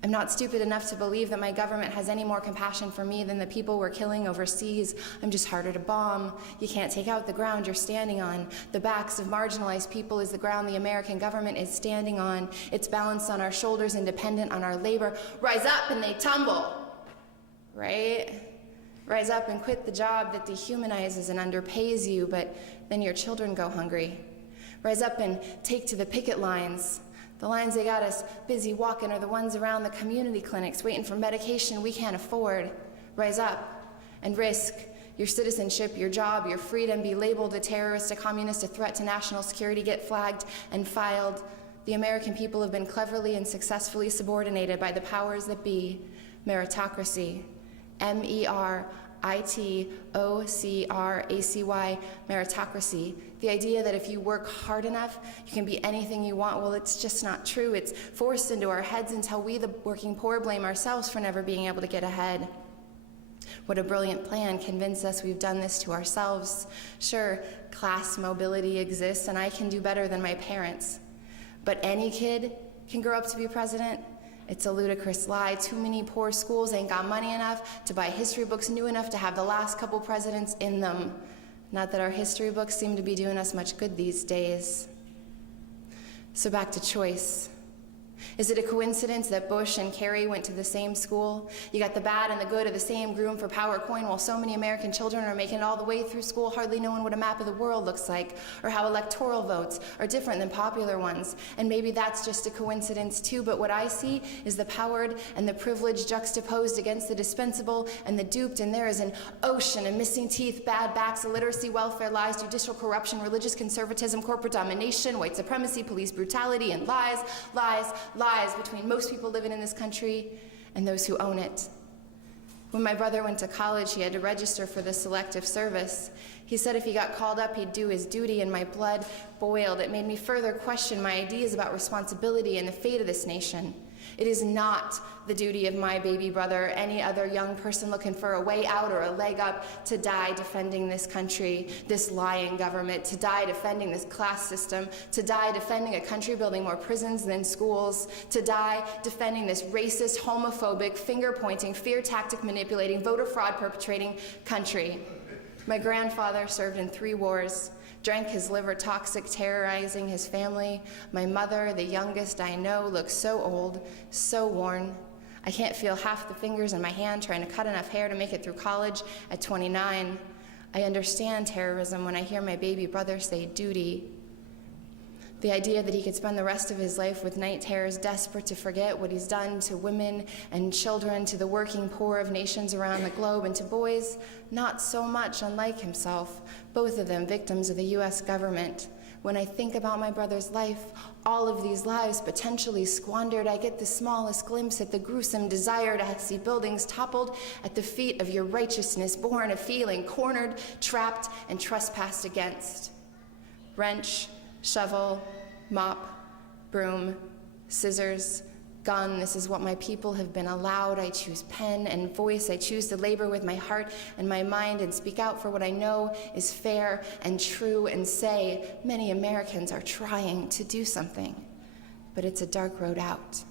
I'm not stupid enough to believe that my government has any more compassion for me than the people we're killing overseas. I'm just harder to bomb. You can't take out the ground you're standing on. The backs of marginalized people is the ground the American government is standing on. It's balanced on our shoulders and dependent on our labor. Rise up and they tumble, right? Rise up and quit the job that dehumanizes and underpays you, but then your children go hungry. Rise up and take to the picket lines. The lines they got us busy walking are the ones around the community clinics waiting for medication we can't afford. Rise up and risk your citizenship, your job, your freedom, be labeled a terrorist, a communist, a threat to national security, get flagged and filed. The American people have been cleverly and successfully subordinated by the powers that be. Meritocracy. meritocracy, meritocracy. The idea that if you work hard enough, you can be anything you want, well, it's just not true. It's forced into our heads until we, the working poor, blame ourselves for never being able to get ahead. What a brilliant plan, convince us we've done this to ourselves. Sure, class mobility exists, and I can do better than my parents. But any kid can grow up to be president? It's a ludicrous lie. Too many poor schools ain't got money enough to buy history books new enough to have the last couple presidents in them. Not that our history books seem to be doing us much good these days. So back to choice. Is it a coincidence that Bush and Kerry went to the same school? You got the bad and the good of the same groom for power coin, while so many American children are making it all the way through school hardly knowing what a map of the world looks like, or how electoral votes are different than popular ones. And maybe that's just a coincidence too, but what I see is the powered and the privileged juxtaposed against the dispensable and the duped, and there is an ocean of missing teeth, bad backs, illiteracy, welfare, lies, judicial corruption, religious conservatism, corporate domination, white supremacy, police brutality, and lies between most people living in this country and those who own it. When my brother went to college, he had to register for the selective service. He said if he got called up, he'd do his duty, and my blood boiled. It made me further question my ideas about responsibility and the fate of this nation. It is not the duty of my baby brother or any other young person looking for a way out or a leg up to die defending this country, this lying government, to die defending this class system, to die defending a country building more prisons than schools, to die defending this racist, homophobic, finger-pointing, fear tactic manipulating, voter fraud perpetrating country. My grandfather served in 3 wars. Drank his liver toxic, terrorizing his family. My mother, the youngest I know, looks so old, so worn. I can't feel half the fingers in my hand trying to cut enough hair to make it through college at 29. I understand terrorism when I hear my baby brother say duty. The idea that he could spend the rest of his life with night terrors, desperate to forget what he's done to women and children, to the working poor of nations around the globe, and to boys not so much unlike himself, both of them victims of the U.S. government. When I think about my brother's life, all of these lives potentially squandered, I get the smallest glimpse at the gruesome desire to see buildings toppled at the feet of your righteousness, born of feeling cornered, trapped, and trespassed against. Wrench, shovel, mop, broom, scissors, gun. This is what my people have been allowed. I choose pen and voice. I choose to labor with my heart and my mind and speak out for what I know is fair and true and say many Americans are trying to do something, but it's a dark road out.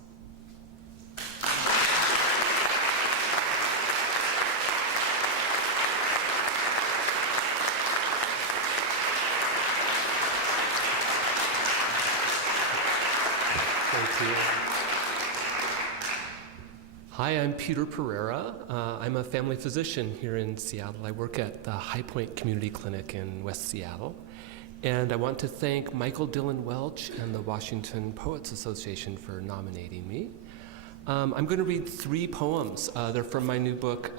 Hi, I'm Peter Pereira. I'm a family physician here in Seattle. I work at the High Point Community Clinic in West Seattle. And I want to thank Michael Dillon Welch and the Washington Poets Association for nominating me. I'm going to read 3 poems. They're from my new book,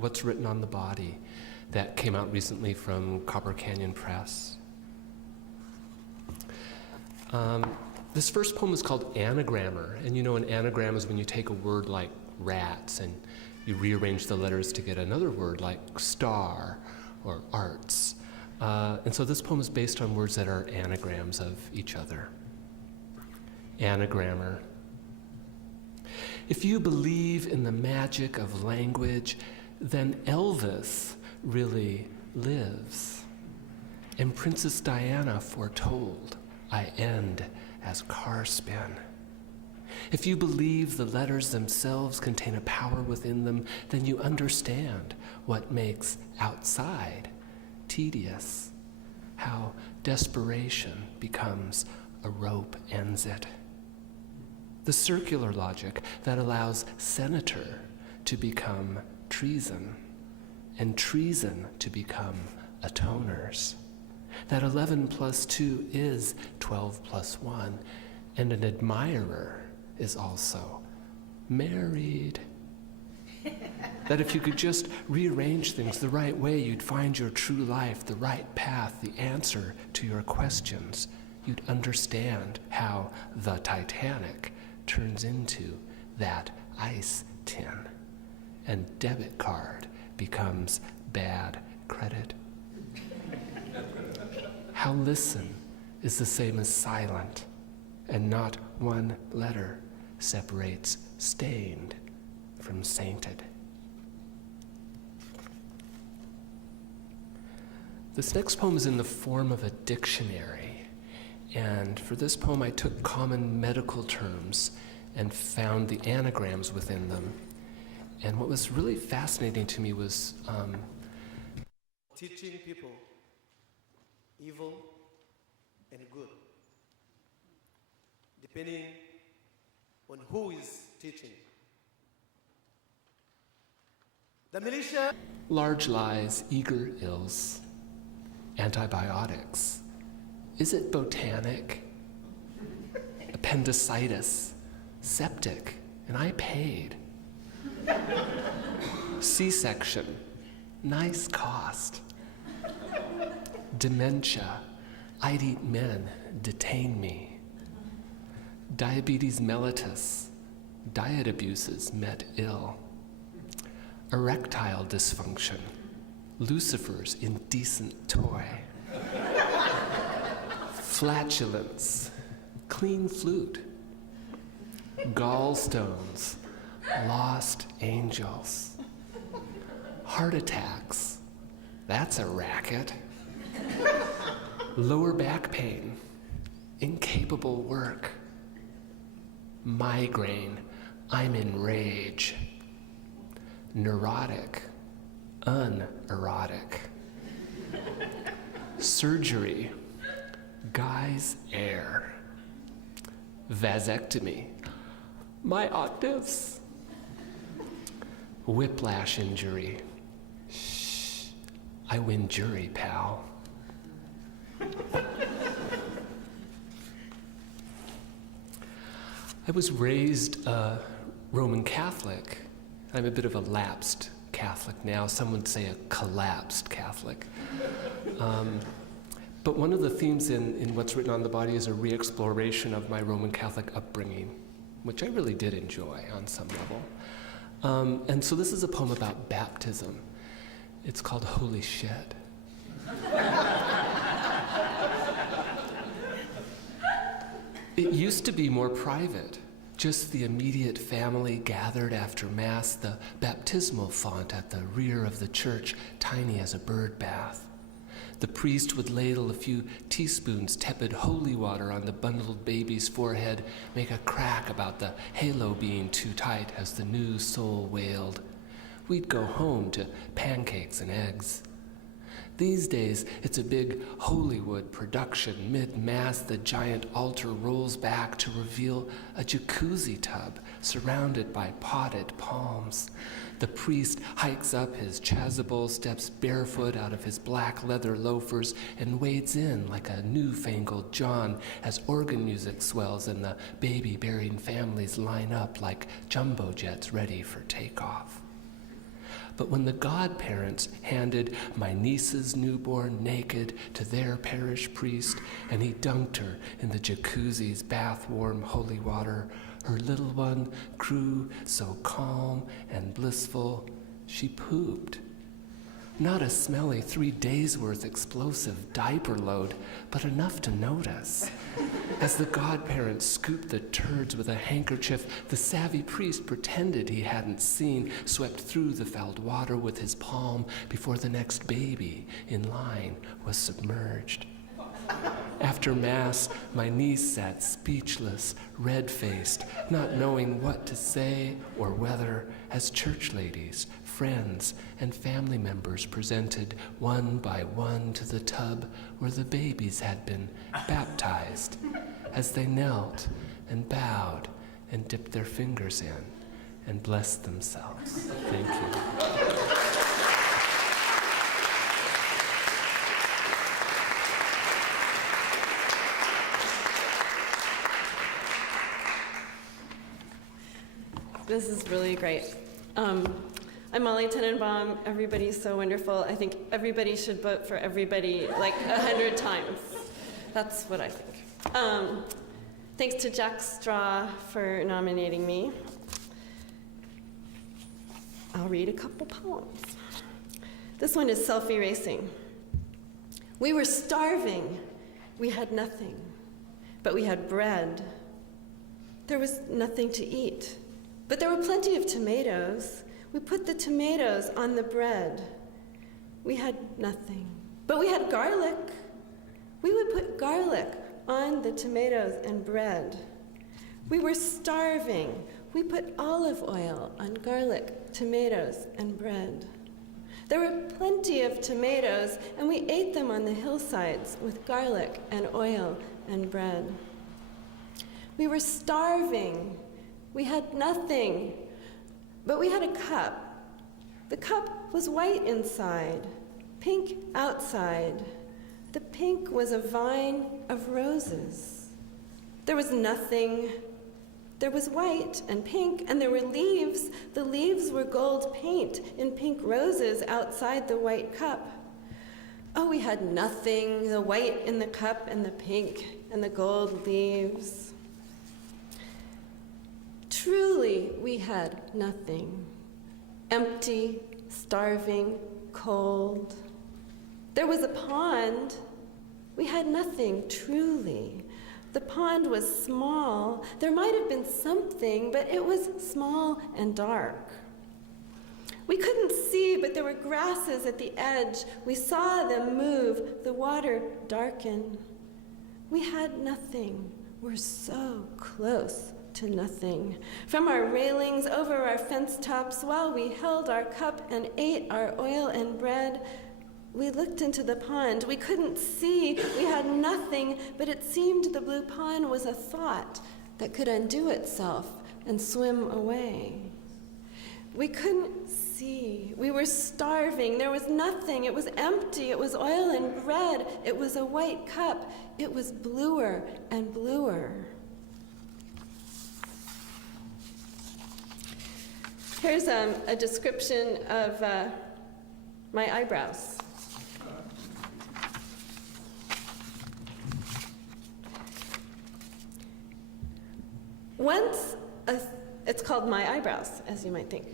What's Written on the Body, that came out recently from Copper Canyon Press. This first poem is called Anagrammer. And you know, an anagram is when you take a word like rats and you rearrange the letters to get another word like star or arts. And so this poem is based on words that are anagrams of each other. Anagrammer. If you believe in the magic of language, then Elvis really lives. And Princess Diana foretold, I end as car spin. If you believe the letters themselves contain a power within them, then you understand what makes outside tedious, how desperation becomes a rope ends it. The circular logic that allows senator to become treason, and treason to become atoners. That 11 plus 2 is 12 plus 1, and an admirer is also married. That if you could just rearrange things the right way, you'd find your true life, the right path, the answer to your questions. You'd understand how the Titanic turns into that ice tin, and debit card becomes bad credit. How listen is the same as silent, and not one letter separates stained from sainted. This next poem is in the form of a dictionary, and for this poem I took common medical terms and found the anagrams within them. And what was really fascinating to me was teaching people evil and good, depending on who is teaching. The militia. Large lies, eager ills, antibiotics. Is it botanic? Appendicitis, septic, and I paid. C-section, nice cost. Dementia, I'd eat men, detain me. Diabetes mellitus, diet abuses met ill. Erectile dysfunction, Lucifer's indecent toy. Flatulence, clean flute. Gallstones, lost angels. Heart attacks, that's a racket. Lower back pain, incapable work. Migraine, I'm in rage. Neurotic, unerotic. Surgery, guy's air. Vasectomy, my octaves. Whiplash injury, shh, I win jury, pal. I was raised a Roman Catholic. I'm a bit of a lapsed Catholic now. Some would say a collapsed Catholic. But one of the themes in what's written on the body is a re-exploration of my Roman Catholic upbringing, which I really did enjoy on some level. And so this is a poem about baptism. It's called Holy Shit. It used to be more private. Just the immediate family gathered after Mass, the baptismal font at the rear of the church, tiny as a bird bath. The priest would ladle a few teaspoons tepid holy water on the bundled baby's forehead, make a crack about the halo being too tight as the new soul wailed. We'd go home to pancakes and eggs. These days, it's a big Hollywood production. Mid-mass, the giant altar rolls back to reveal a jacuzzi tub surrounded by potted palms. The priest hikes up his chasuble, steps barefoot out of his black leather loafers, and wades in like a newfangled John as organ music swells and the baby-bearing families line up like jumbo jets ready for takeoff. But when the godparents handed my niece's newborn naked to their parish priest, and he dunked her in the jacuzzi's bath-warm holy water, her little one grew so calm and blissful, she pooped. Not a smelly 3 days' worth explosive diaper load, but enough to notice. As the godparents scooped the turds with a handkerchief, the savvy priest pretended he hadn't seen, swept through the fouled water with his palm before the next baby in line was submerged. After Mass, my niece sat speechless, red-faced, not knowing what to say or whether, as church ladies, friends, and family members presented one by one to the tub where the babies had been baptized, as they knelt and bowed and dipped their fingers in and blessed themselves. Thank you. This is really great. I'm Molly Tenenbaum. Everybody's so wonderful. I think everybody should vote for everybody like 100 times. That's what I think. Thanks to Jack Straw for nominating me. I'll read a couple poems. This one is self-erasing. We were starving. We had nothing, but we had bread. There was nothing to eat, but there were plenty of tomatoes. We put the tomatoes on the bread. We had nothing, but we had garlic. We would put garlic on the tomatoes and bread. We were starving. We put olive oil on garlic, tomatoes, and bread. There were plenty of tomatoes, and we ate them on the hillsides with garlic and oil and bread. We were starving. We had nothing, but we had a cup. The cup was white inside, pink outside. The pink was a vine of roses. There was nothing. There was white and pink, and there were leaves. The leaves were gold paint in pink roses outside the white cup. Oh, we had nothing, the white in the cup and the pink and the gold leaves. Truly, we had nothing. Empty, starving, cold. There was a pond. We had nothing, truly. The pond was small. There might have been something, but it was small and dark. We couldn't see, but there were grasses at the edge. We saw them move, the water darken. We had nothing. We're so close to nothing. From our railings over our fence tops, while we held our cup and ate our oil and bread, we looked into the pond. We couldn't see. We had nothing, but it seemed the blue pond was a thought that could undo itself and swim away. We couldn't see. We were starving. There was nothing. It was empty. It was oil and bread. It was a white cup. It was bluer and bluer. Here's a description of my eyebrows. It's called My Eyebrows, as you might think.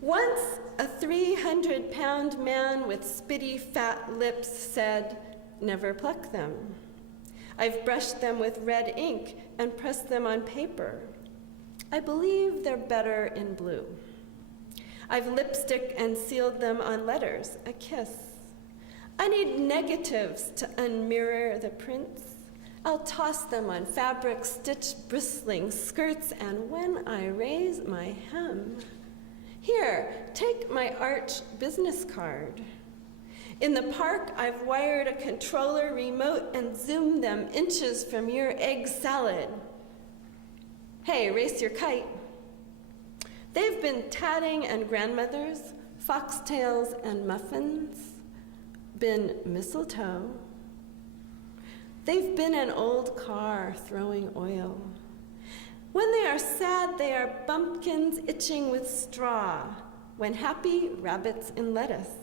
Once a 300-pound man with spitty fat lips said, "Never pluck them. I've brushed them with red ink and pressed them on paper. I believe they're better in blue. I've lipstick and sealed them on letters, a kiss. I need negatives to unmirror the prints. I'll toss them on fabric stitched bristling skirts, and when I raise my hem, here, take my arch business card. In the park, I've wired a controller remote and zoomed them inches from your egg salad. Hey, race your kite." They've been tatting and grandmothers, foxtails and muffins, been mistletoe. They've been an old car throwing oil. When they are sad, they are bumpkins itching with straw. When happy, rabbits in lettuce.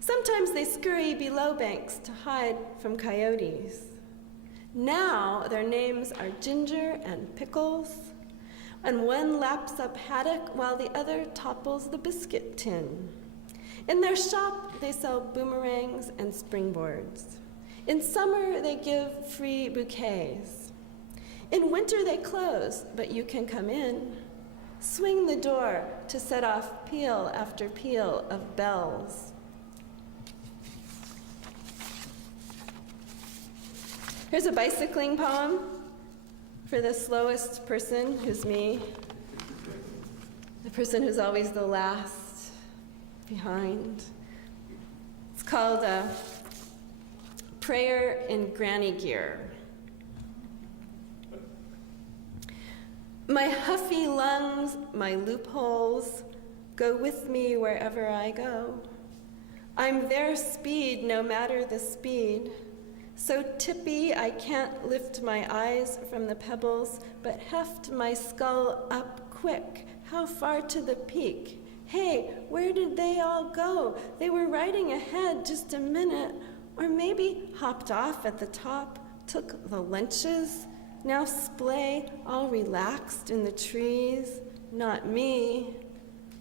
Sometimes they scurry below banks to hide from coyotes. Now their names are Ginger and Pickles, and one laps up haddock while the other topples the biscuit tin. In their shop, they sell boomerangs and springboards. In summer, they give free bouquets. In winter, they close, but you can come in. Swing the door to set off peal after peal of bells. Here's a bicycling poem for the slowest person, who's me, the person who's always the last behind. It's called Prayer in Granny Gear. My huffy lungs, my loopholes, go with me wherever I go. I'm their speed, no matter the speed. So tippy I can't lift my eyes from the pebbles, but heft my skull up quick. How far to the peak? Hey, where did they all go? They were riding ahead just a minute, or maybe hopped off at the top, took the lunches, now splay all relaxed in the trees. Not me.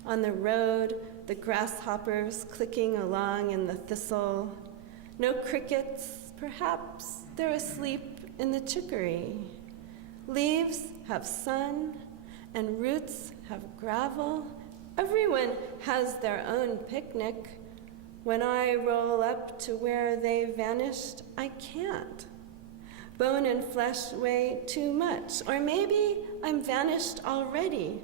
On the road, the grasshoppers clicking along in the thistle. No crickets. Perhaps they're asleep in the chicory. Leaves have sun, and roots have gravel. Everyone has their own picnic. When I roll up to where they vanished, I can't. Bone and flesh weigh too much, or maybe I'm vanished already.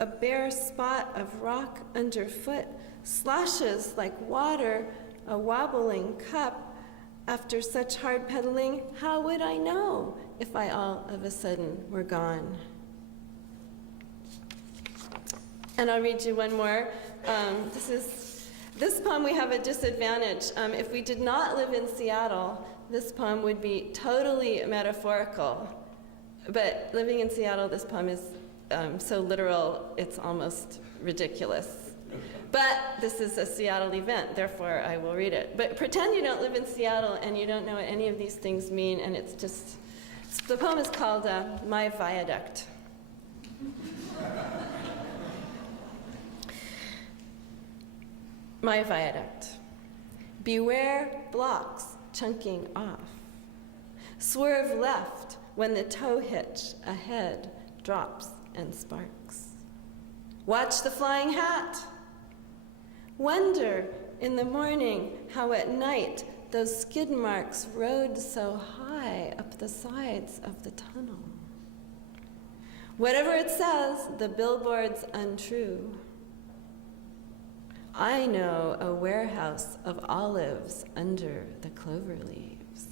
A bare spot of rock underfoot sloshes like water, a wobbling cup. After such hard pedaling, how would I know if I all of a sudden were gone? And I'll read you one more. This poem, we have a disadvantage. If we did not live in Seattle, this poem would be totally metaphorical. But living in Seattle, this poem is so literal, it's almost ridiculous. But this is a Seattle event, therefore I will read it. But pretend you don't live in Seattle and you don't know what any of these things mean, and it's just, the poem is called My Viaduct. My viaduct. Beware blocks chunking off. Swerve left when the tow hitch ahead drops and sparks. Watch the flying hat. Wonder in the morning how at night those skid marks rode so high up the sides of the tunnel. Whatever it says, the billboard's untrue. I know a warehouse of olives under the clover leaves.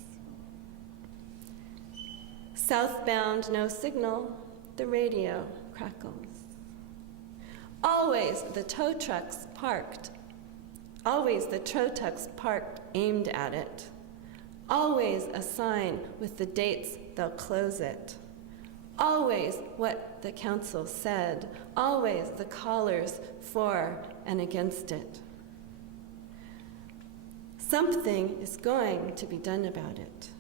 Southbound, no signal, the radio crackles. Always the tow trucks parked. Always the tow trucks parked aimed at it. Always a sign with the dates they'll close it. Always what the council said. Always the callers for and against it. Something is going to be done about it.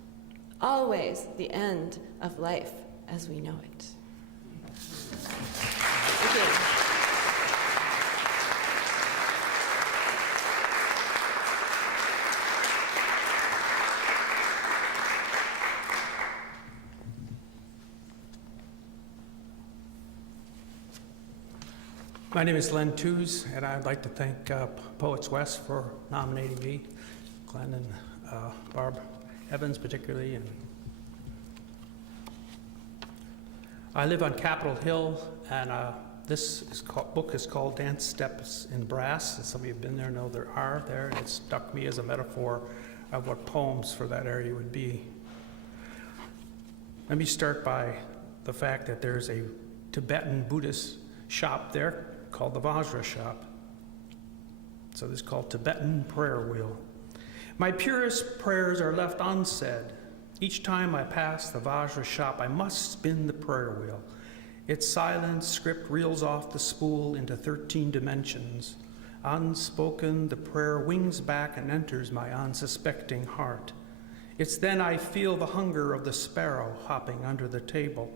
Always the end of life as we know it. Thank you. My name is Len Tews, and I'd like to thank Poets West for nominating me, Glenn and Barb Evans particularly. And I live on Capitol Hill, and book is called Dance Steps in Brass. And some of you have been there know there are there, and it struck me as a metaphor of what poems for that area would be. Let me start by the fact that there's a Tibetan Buddhist shop there called the Vajra shop. So this is called Tibetan Prayer Wheel. My purest prayers are left unsaid. Each time I pass the Vajra shop, I must spin the prayer wheel. Its silent script reels off the spool into 13 dimensions. Unspoken, the prayer wings back and enters my unsuspecting heart. It's then I feel the hunger of the sparrow hopping under the table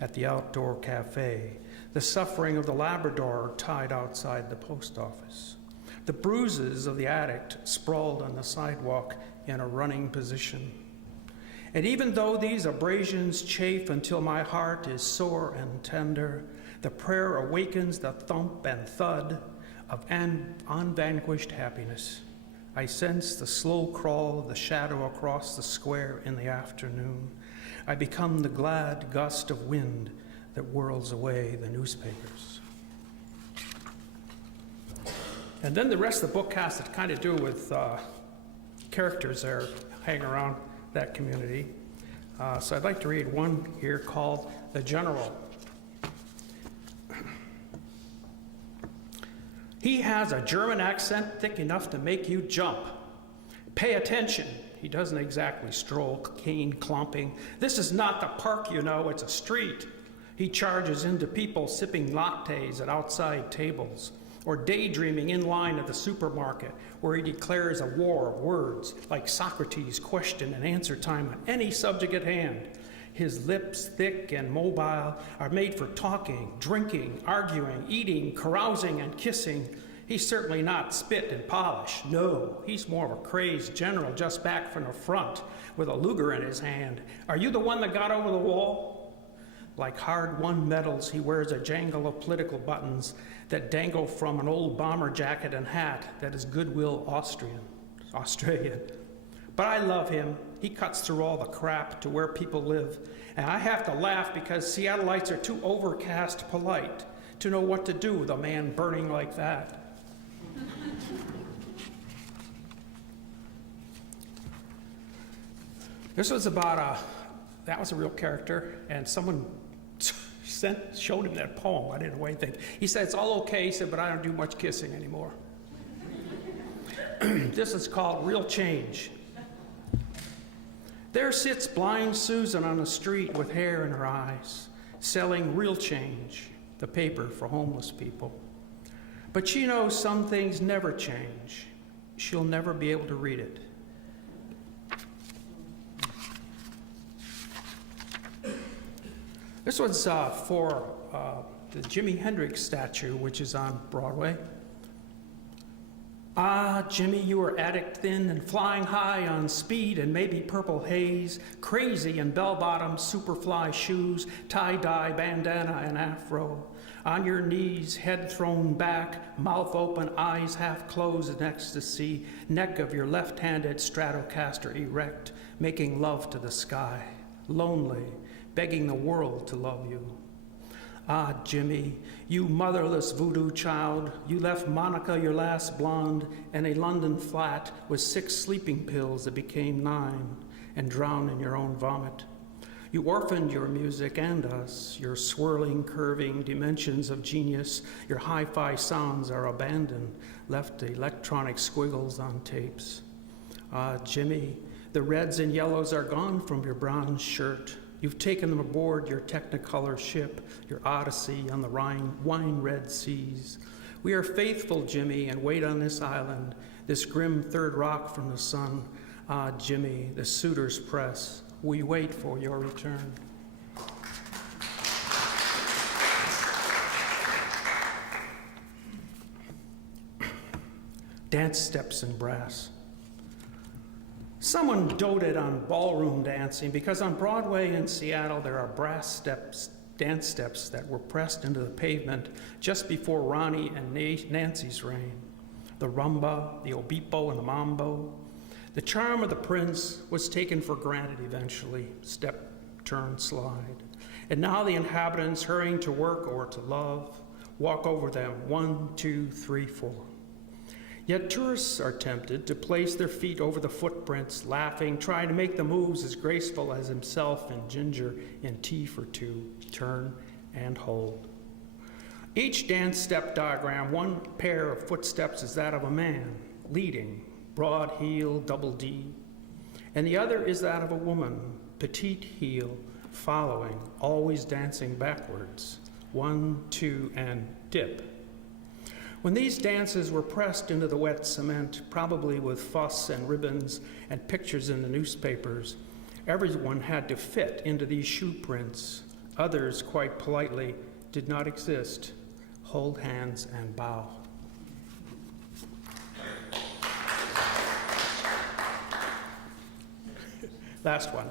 at the outdoor cafe, the suffering of the Labrador tied outside the post office, the bruises of the addict sprawled on the sidewalk in a running position. And even though these abrasions chafe until my heart is sore and tender, the prayer awakens the thump and thud of an unvanquished happiness. I sense the slow crawl of the shadow across the square in the afternoon. I become the glad gust of wind that whirls away the newspapers. And then the rest of the book has to kind of do with characters that are hanging around that community. So I'd like to read one here called The General. He has a German accent thick enough to make you jump. Pay attention, He doesn't exactly stroll, cane clomping. This is not the park, you know, it's a street. He charges into people sipping lattes at outside tables, or daydreaming in line at the supermarket, where he declares a war of words, like Socrates' question and answer time on any subject at hand. His lips, thick and mobile, are made for talking, drinking, arguing, eating, carousing, and kissing. He's certainly not spit and polish. No, he's more of a crazed general just back from the front with a Luger in his hand. Are you the one that got over the wall? Like hard-won medals, he wears a jangle of political buttons that dangle from an old bomber jacket and hat that is goodwill Australian. But I love him. He cuts through all the crap to where people live. And I have to laugh because Seattleites are too overcast polite to know what to do with a man burning like that. This was about that was a real character, and someone showed him that poem. I didn't know anything. He said, it's all okay, he said, but I don't do much kissing anymore. This is called Real Change. There sits blind Susan on the street with hair in her eyes, selling Real Change, the paper for homeless people. But she knows some things never change. She'll never be able to read it. This one's for the Jimi Hendrix statue, which is on Broadway. Ah, Jimmy, you were addict thin and flying high on speed and maybe purple haze, crazy in bell-bottom superfly shoes, tie-dye bandana and afro. On your knees, head thrown back, mouth open, eyes half closed in ecstasy, neck of your left-handed Stratocaster erect, making love to the sky, lonely, begging the world to love you. Ah, Jimmy, you motherless voodoo child, you left Monica, your last blonde, in a London flat with 6 sleeping pills that became 9 and drowned in your own vomit. You orphaned your music and us, your swirling, curving dimensions of genius, your hi-fi sounds are abandoned, left electronic squiggles on tapes. Ah, Jimmy, the reds and yellows are gone from your bronze shirt. You've taken them aboard your Technicolor ship, your Odyssey on the wine-red seas. We are faithful, Jimmy, and wait on this island, this grim third rock from the sun. Ah, Jimmy, the suitors press. We wait for your return. Dance steps in brass. Someone doted on ballroom dancing because on Broadway in Seattle there are brass steps, dance steps that were pressed into the pavement just before Ronnie and Nancy's reign. The rumba, the obipo, and the mambo. The charm of the prince was taken for granted eventually, step, turn, slide. And now the inhabitants hurrying to work or to love walk over them 1, 2, 3, 4. Yet tourists are tempted to place their feet over the footprints, laughing, trying to make the moves as graceful as himself and Ginger in T for 2, turn and hold. Each dance step diagram, one pair of footsteps is that of a man, leading, broad heel, double D, and the other is that of a woman, petite heel, following, always dancing backwards, 1, 2, and dip. When these dances were pressed into the wet cement, probably with fuss and ribbons and pictures in the newspapers, everyone had to fit into these shoe prints. Others, quite politely, did not exist. Hold hands and bow. Last one.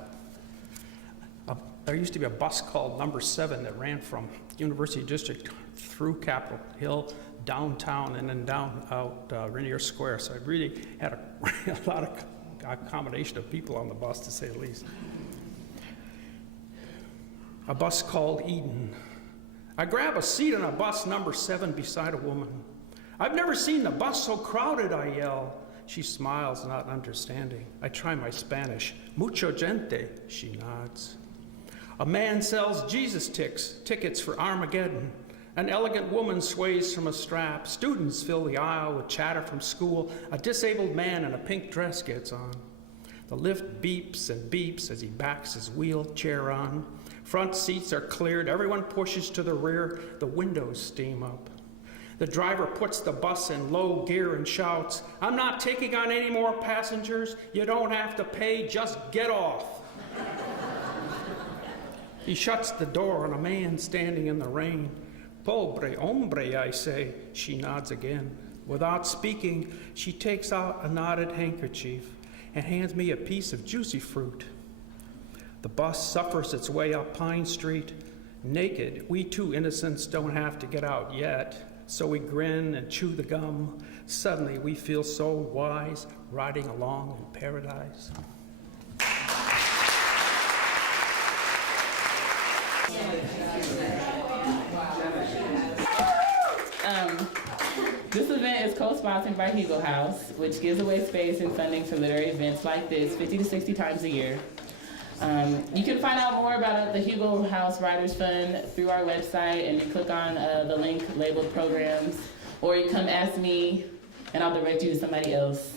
There used to be a bus called Number 7 that ran from University District through Capitol Hill, downtown, and then down out Rainier Square. So I really had a lot of accommodation of people on the bus, to say the least. A bus called Eden. I grab a seat on a bus Number 7 beside a woman. I've never seen the bus so crowded, I yell. She smiles, not understanding. I try my Spanish. Mucho gente, she nods. A man sells Jesus tickets for Armageddon. An elegant woman sways from a strap. Students fill the aisle with chatter from school. A disabled man in a pink dress gets on. The lift beeps and beeps as he backs his wheelchair on. Front seats are cleared, everyone pushes to the rear, the windows steam up. The driver puts the bus in low gear and shouts, "I'm not taking on any more passengers. You don't have to pay, just get off." He shuts the door on a man standing in the rain. "Pobre hombre," I say. She nods again. Without speaking, she takes out a knotted handkerchief and hands me a piece of juicy fruit. The bus suffers its way up Pine Street. Naked, we two innocents don't have to get out yet, so we grin and chew the gum. Suddenly, we feel so wise, riding along in paradise. This event is co-sponsored by Hugo House, which gives away space and funding for literary events like this 50 to 60 times a year. You can find out more about the Hugo House Writers Fund through our website, and you click on the link labeled programs, or you come ask me and I'll direct you to somebody else.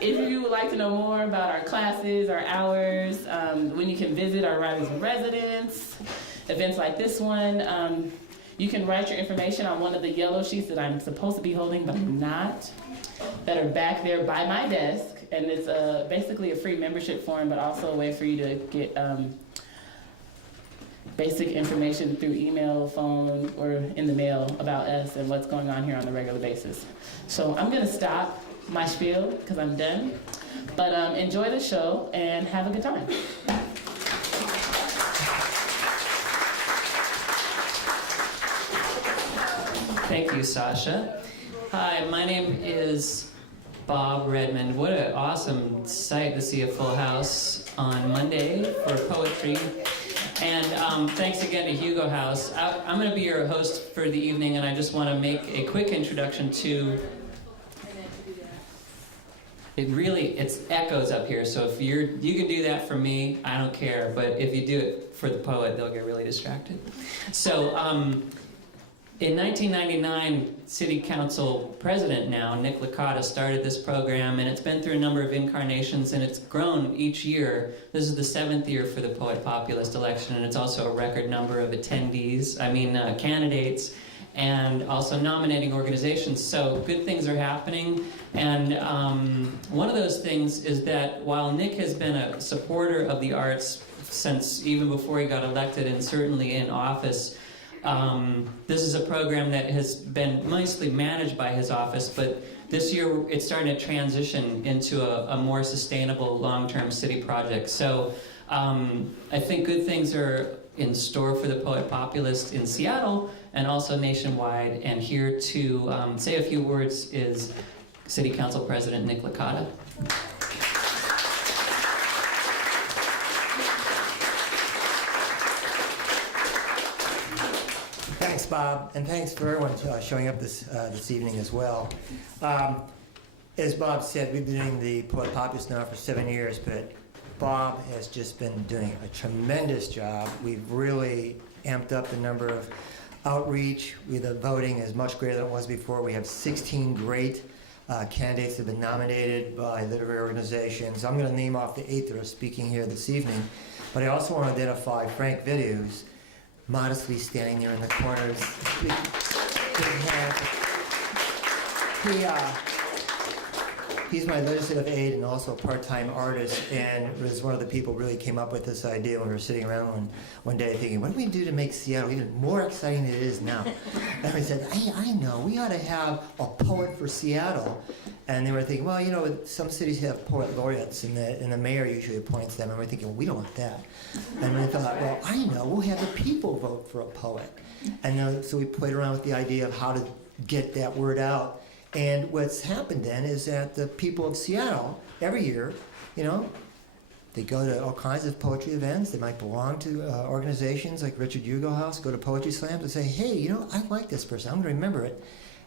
If you would like to know more about our classes, our hours, when you can visit our writers in residence, events like this one, you can write your information on one of the yellow sheets that I'm supposed to be holding, but I'm not, that are back there by my desk. And it's basically a free membership form, but also a way for you to get basic information through email, phone, or in the mail about us and what's going on here on a regular basis. So I'm gonna stop my spiel because I'm done, but enjoy the show and have a good time. Thank you, Sasha. Hi, my name is Bob Redmond. What an awesome sight to see a full house on Monday for poetry. And thanks again to Hugo House. I'm going to be your host for the evening, and I just want to make a quick introduction to... It echoes up here, so if you can do that for me, I don't care. But if you do it for the poet, they'll get really distracted. So, in 1999, City Council President now, Nick Licata, started this program, and it's been through a number of incarnations, and it's grown each year. This is the 7th year for the Poet Populist election, and it's also a record number of candidates, and also nominating organizations. So good things are happening, and one of those things is that while Nick has been a supporter of the arts since even before he got elected, and certainly in office, this is a program that has been mostly managed by his office, but this year it's starting to transition into a more sustainable long-term city project. So I think good things are in store for the Poet Populist in Seattle and also nationwide. And here to say a few words is City Council President Nick Licata. Thanks, Bob, and thanks for everyone showing up this evening as well. As Bob said, we've been doing the Poet Populist now for 7 years, but Bob has just been doing a tremendous job. We've really amped up the number of outreach. The voting is much greater than it was before. We have 16 great candidates that have been nominated by literary organizations. I'm going to name off the 8 that are speaking here this evening, but I also want to identify Frank Videws, modestly standing there in the corners. He's my legislative aide and also a part-time artist, and was one of the people who really came up with this idea when we were sitting around one day thinking, what do we do to make Seattle even more exciting than it is now? And we said, hey, I know, we ought to have a poet for Seattle. And they were thinking, well, some cities have poet laureates, and the mayor usually appoints them, and we're thinking, well, we don't want that. And we thought, well, I know, we'll have the people vote for a poet. And so we played around with the idea of how to get that word out. And what's happened then is that the people of Seattle, every year, they go to all kinds of poetry events. They might belong to organizations like Richard Hugo House, go to poetry slams and say, hey, I like this person, I'm going to remember it.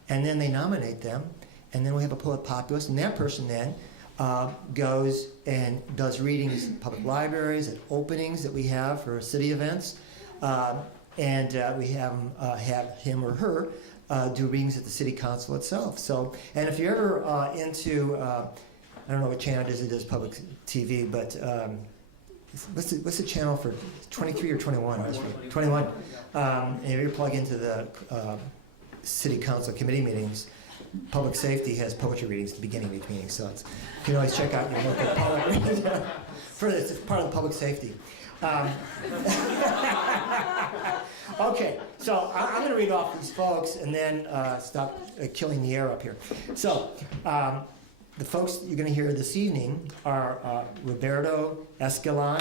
And then they nominate them, and then we have a Poet Populist, and that person then goes and does readings at public libraries, at openings that we have for city events, and we have him or her do readings at the city council itself. So, and if you're ever into, I don't know what channel it is, public TV, but what's the channel for 23 or 21? 21. And if you plug into the city council committee meetings, public safety has poetry readings at the beginning of each meeting, so you can always check out your local poet reading for this. It's part of the public safety. Okay, so I'm going to read off these folks and then stop killing the air up here. So the folks you're going to hear this evening are Roberto, Ascalon.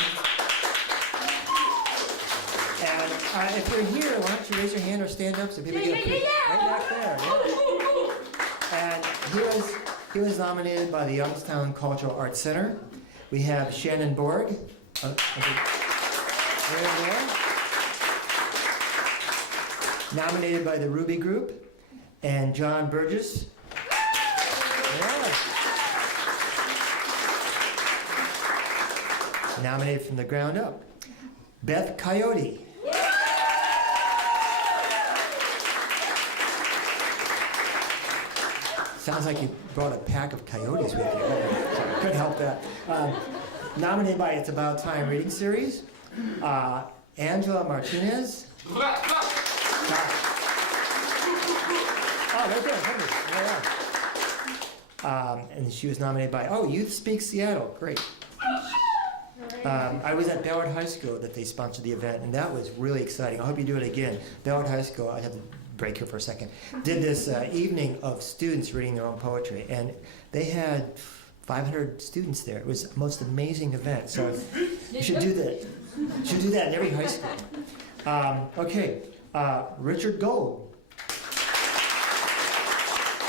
And if you're here, why don't you raise your hand or stand up so people get a peek? Right back there. Yeah. And he was nominated by the Youngstown Cultural Arts Center. We have Shannon Borg. There. Nominated by the Ruby Group. And John Burgess. Yeah. Nominated from the ground up. Beth Coyote. Sounds like you brought a pack of coyotes with you. Couldn't help that. Nominated by It's About Time reading series, Angela Martinez. Oh, they're good. Yeah. And she was nominated by Youth Speak Seattle. Great. I was at Ballard High School that they sponsored the event, and that was really exciting. I hope you do it again. Ballard High School, I have to break here for a second, did this evening of students reading their own poetry, and they had 500 students there. It was the most amazing event. So you should do that. You should do that in every high school. Okay, Richard Gold.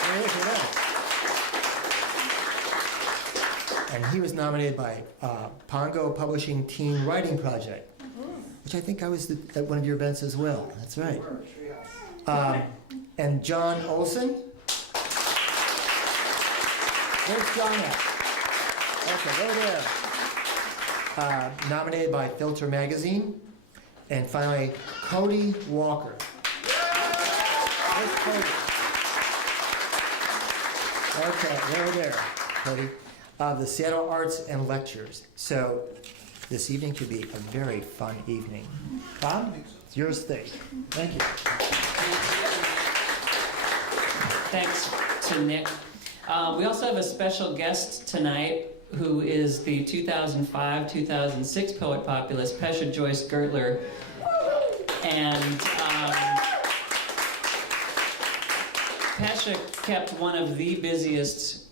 There he is, and he was nominated by Pongo Publishing Teen Writing Project, which I think I was at one of your events as well. That's right. And John Olson. Where's John at? Okay, over there. Nominated by Filter Magazine. And finally, Cody Walker. Where's Cody? Okay, over there, Cody. The Seattle Arts and Lectures. So this evening should be a very fun evening. Tom, it's your stage. Thank you. Thanks to Nick. We also have a special guest tonight who is the 2005-2006 Poet Populist, Pesha Joyce Gertler. And Pesha kept one of the busiest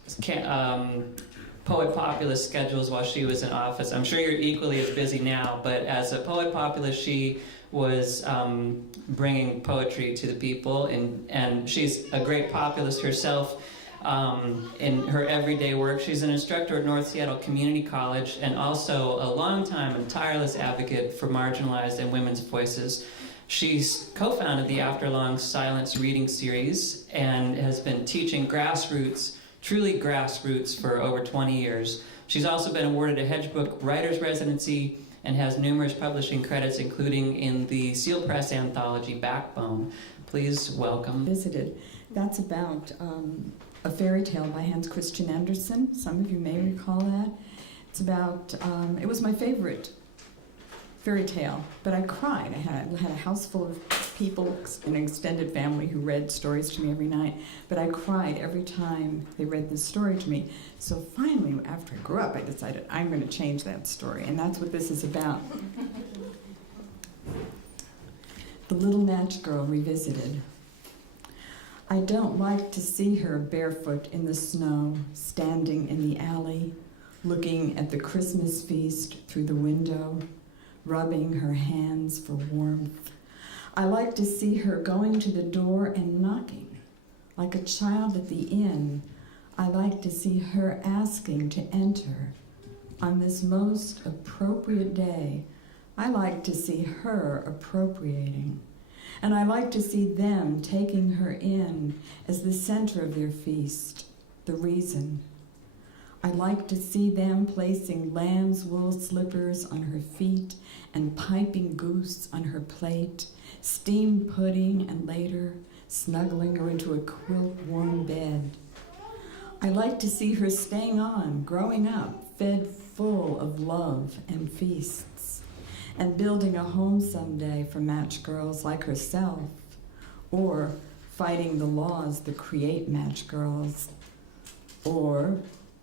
Poet Populist schedules while she was in office. I'm sure you're equally as busy now, but as a Poet Populist, she was bringing poetry to the people, and she's a great populist herself in her everyday work. She's an instructor at North Seattle Community College and also a longtime and tireless advocate for marginalized and women's voices. She's co-founded the After Long Silence reading series and has been teaching grassroots, truly grassroots, for over 20 years. She's also been awarded a Hedgebook Writer's Residency and has numerous publishing credits, including in the Seal Press anthology Backbone. Please welcome. Visited. That's about a fairy tale by Hans Christian Andersen. Some of you may recall that. It's about, it was my favorite fairy tale, but I cried. I had a house full of people, an extended family who read stories to me every night, but I cried every time they read this story to me. So finally, after I grew up, I decided I'm going to change that story, and that's what this is about. The Little Natch Girl Revisited. I don't like to see her barefoot in the snow, standing in the alley, looking at the Christmas feast through the window, rubbing her hands for warmth. I like to see her going to the door and knocking. Like a child at the inn, I like to see her asking to enter. On this most appropriate day, I like to see her appropriating. And I like to see them taking her in as the center of their feast, the reason. I like to see them placing lamb's wool slippers on her feet and piping goose on her plate, steamed pudding, and later snuggling her into a quilt-warm bed. I like to see her staying on, growing up, fed full of love and feasts, and building a home someday for match girls like herself, or fighting the laws that create match girls, or,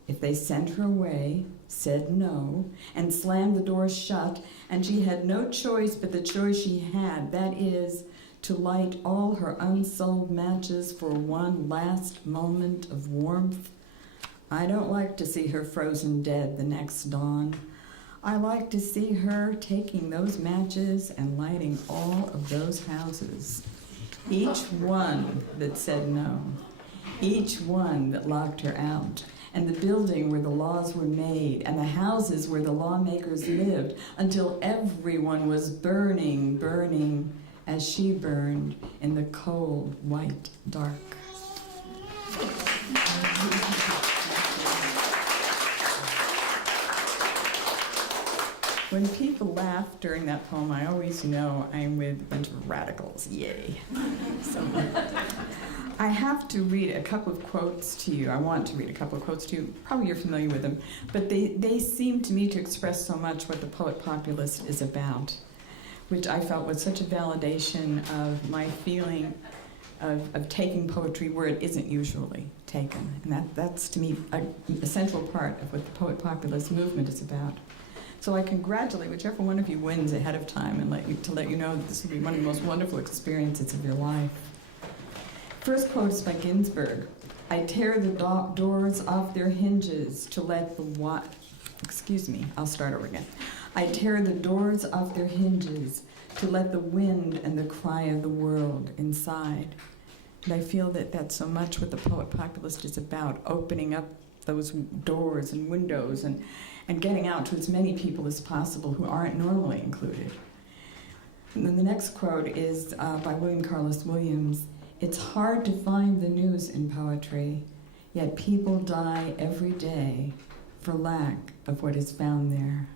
if they sent her away, said no, and slammed the door shut, and she had no choice but the choice she had, that is, to light all her unsold matches for one last moment of warmth. I don't like to see her frozen dead the next dawn. I like to see her taking those matches and lighting all of those houses. Each one that said no. Each one that locked her out. And the building where the laws were made, and the houses where the lawmakers lived, until everyone was burning, burning, as she burned in the cold, white dark. When people laugh during that poem, I always know I'm with a bunch of radicals. Yay. So, I have to read a couple of quotes to you. I want to read a couple of quotes to you. Probably you're familiar with them. But they seem to me to express so much what the poet populist is about, which I felt was such a validation of my feeling of taking poetry where it isn't usually taken. And that's to me, a central part of what the poet populist movement is about. So I congratulate whichever one of you wins ahead of time and let you know that this will be one of the most wonderful experiences of your life. First quote is by Ginsberg. I tear the doors off their hinges to let the I'll start over again. I tear the doors off their hinges to let the wind and the cry of the world inside. And I feel that that's so much what the poet populist is about, opening up those doors and windows and getting out to as many people as possible who aren't normally included. And then the next quote is by William Carlos Williams. It's hard to find the news in poetry, yet people die every day for lack of what is found there.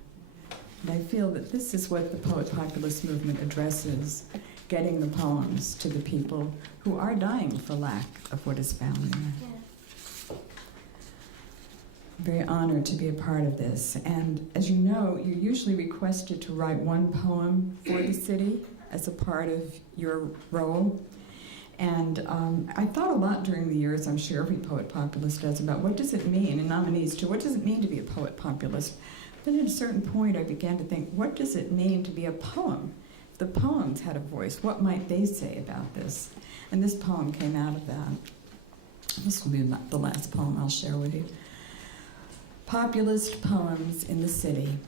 And I feel that this is what the poet populist movement addresses, getting the poems to the people who are dying for lack of what is found there. Yeah. I'm very honored to be a part of this. And as you know, you're usually requested to write one poem for the city as a part of your role. And I thought a lot during the years, I'm sure every poet populist does, about what does it mean, and nominees too, what does it mean to be a poet populist? But at a certain point, I began to think, what does it mean to be a poem? If the poems had a voice, what might they say about this? And this poem came out of that. This will be the last poem I'll share with you. Populist poems in the city.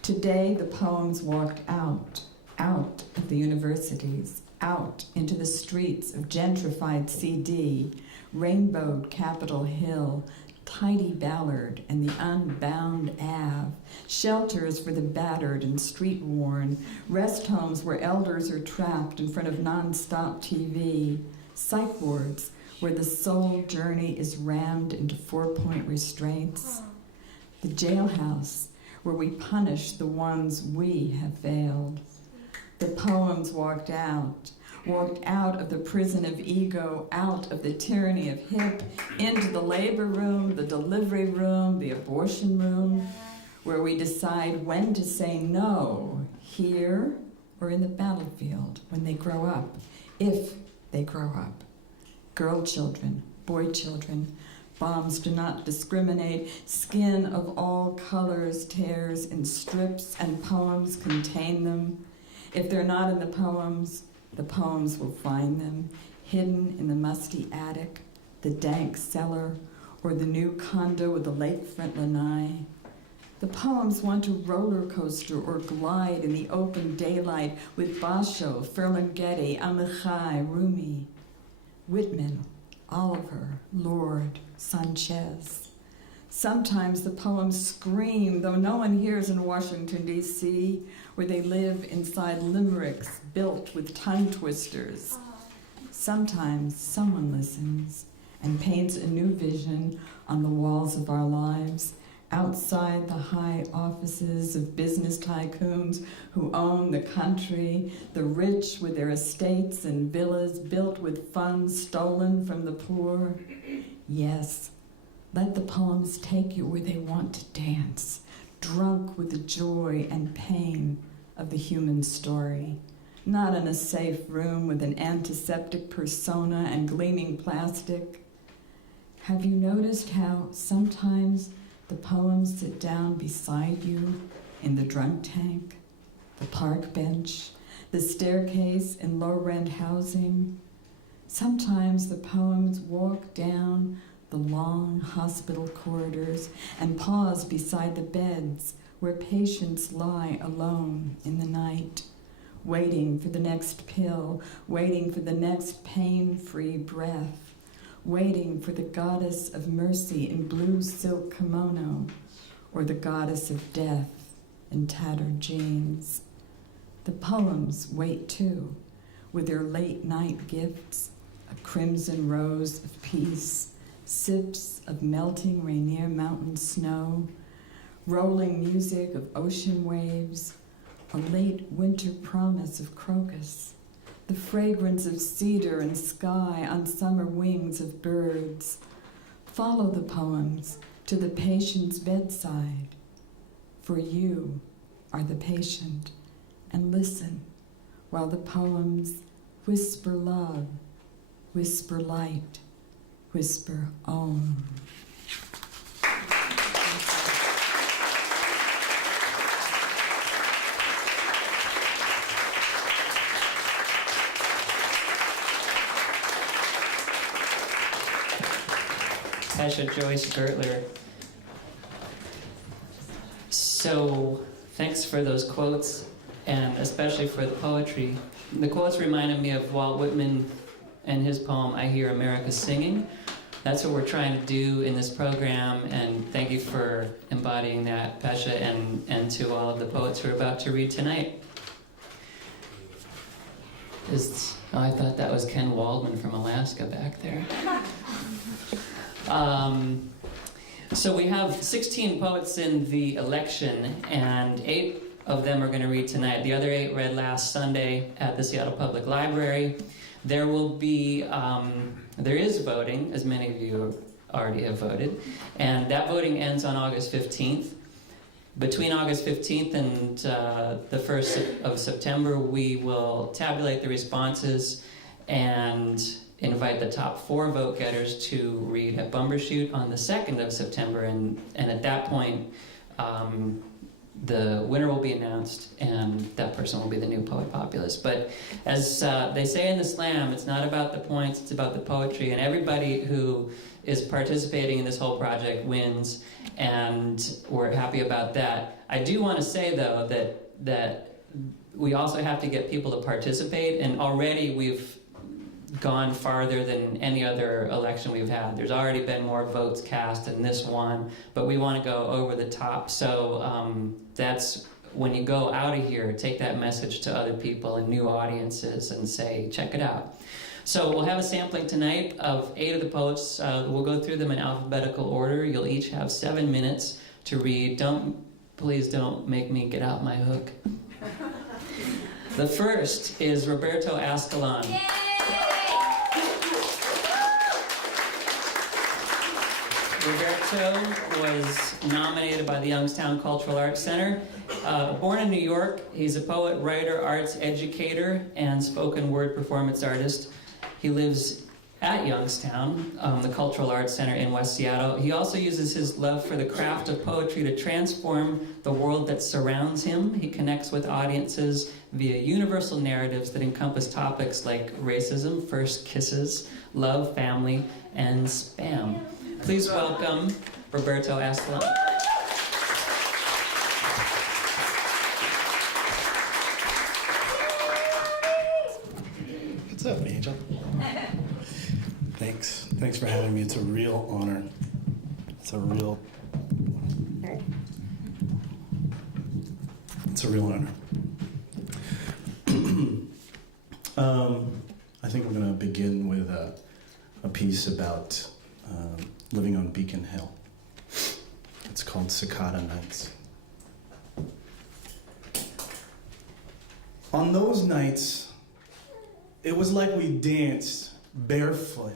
Today, the poems walked out of the universities, out into the streets of gentrified CD, rainbowed Capitol Hill, tidy Ballard and the unbound Ave, shelters for the battered and street-worn, rest homes where elders are trapped in front of non-stop TV, psych wards where the soul journey is rammed into 4-point restraints, the jailhouse where we punish the ones we have failed. The poems walked out of the prison of ego, out of the tyranny of hip, into the labor room, the delivery room, the abortion room, where we decide when to say no, here or in the battlefield when they grow up, if they grow up. Girl children, boy children, bombs do not discriminate, skin of all colors tears in strips and poems contain them. If they're not in the poems will find them, hidden in the musty attic, the dank cellar, or the new condo with the lakefront lanai. The poems want to roller coaster or glide in the open daylight with Basho, Ferlinghetti, Amichai, Rumi, Whitman, Oliver, Lord, Sanchez. Sometimes the poems scream, though no one hears in Washington, D.C., where they live inside limericks built with tongue twisters. Sometimes someone listens and paints a new vision on the walls of our lives, outside the high offices of business tycoons who own the country, the rich with their estates and villas built with funds stolen from the poor. Yes, let the poems take you where they want to dance, drunk with the joy and pain of the human story. Not in a safe room with an antiseptic persona and gleaming plastic. Have you noticed how sometimes the poems sit down beside you in the drunk tank, the park bench, the staircase in low-rent housing? Sometimes the poems walk down the long hospital corridors and pause beside the beds where patients lie alone in the night, waiting for the next pill, waiting for the next pain-free breath, waiting for the goddess of mercy in blue silk kimono, or the goddess of death in tattered jeans. The poems wait too, with their late night gifts, a crimson rose of peace, sips of melting Rainier Mountain snow, rolling music of ocean waves, a late winter promise of crocus, the fragrance of cedar and sky on summer wings of birds. Follow the poems to the patient's bedside, for you are the patient, and listen while the poems whisper love, whisper light, whisper Om. Tasha Joyce Gertler. So, thanks for those quotes, and especially for the poetry. The quotes reminded me of Walt Whitman and his poem, I Hear America Singing. That's what we're trying to do in this program, and thank you for embodying that, Pasha, and to all of the poets who are about to read tonight. I thought that was Ken Waldman from Alaska back there. So we have 16 poets in the election, and 8 of them are going to read tonight. The other 8 read last Sunday at the Seattle Public Library. There will be, there is voting, as many of you already have voted, and that voting ends on August 15th. Between August 15th and the 1st of September, we will tabulate the responses and invite the top 4 vote getters to read at Bumbershoot on the 2nd of September, and at that point, the winner will be announced, and that person will be the new poet populist. But as they say in the slam, it's not about the points, it's about the poetry, and everybody who is participating in this whole project wins, and we're happy about that. I do want to say, though, that we also have to get people to participate, and already we've gone farther than any other election we've had. There's already been more votes cast in this one, but we want to go over the top. So that's when you go out of here, take that message to other people and new audiences and say, check it out. So we'll have a sampling tonight of 8 of the poets. We'll go through them in alphabetical order. You'll each have 7 minutes to read. Please don't make me get out my hook. The first is Roberto Ascalon. Yay! Roberto was nominated by the Youngstown Cultural Arts Center. Born in New York, he's a poet, writer, arts educator, and spoken word performance artist. He lives at Youngstown, the Cultural Arts Center in West Seattle. He also uses his love for the craft of poetry to transform the world that surrounds him. He connects with audiences via universal narratives that encompass topics like racism, first kisses, love, family, and spam. Please welcome Roberto Ascalon. What's up, Angel? Thanks for having me. It's a real honor. It's a real honor. I think I'm going to begin with a piece about living on Beacon Hill. It's called Cicada Nights. On those nights, it was like we danced barefoot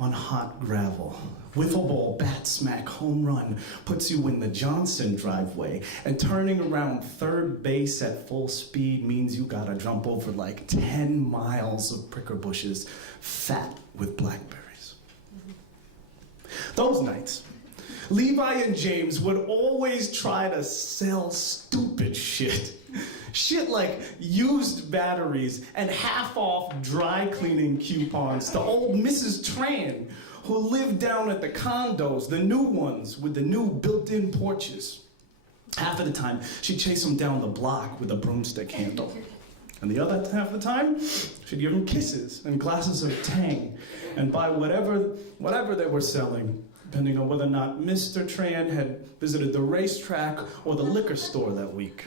on hot gravel. Wiffle ball, bat smack, home run puts you in the Johnson driveway, and turning around third base at full speed means you gotta jump over like 10 miles of pricker bushes, fat with blackberries. Those nights, Levi and James would always try to sell stupid shit. Shit like used batteries and half-off dry cleaning coupons to old Mrs. Tran, who lived down at the condos, the new ones with the new built-in porches. Half of the time, she'd chase them down the block with a broomstick handle. And the other half of the time, she'd give them kisses and glasses of Tang and buy whatever they were selling, depending on whether or not Mr. Tran had visited the racetrack or the liquor store that week.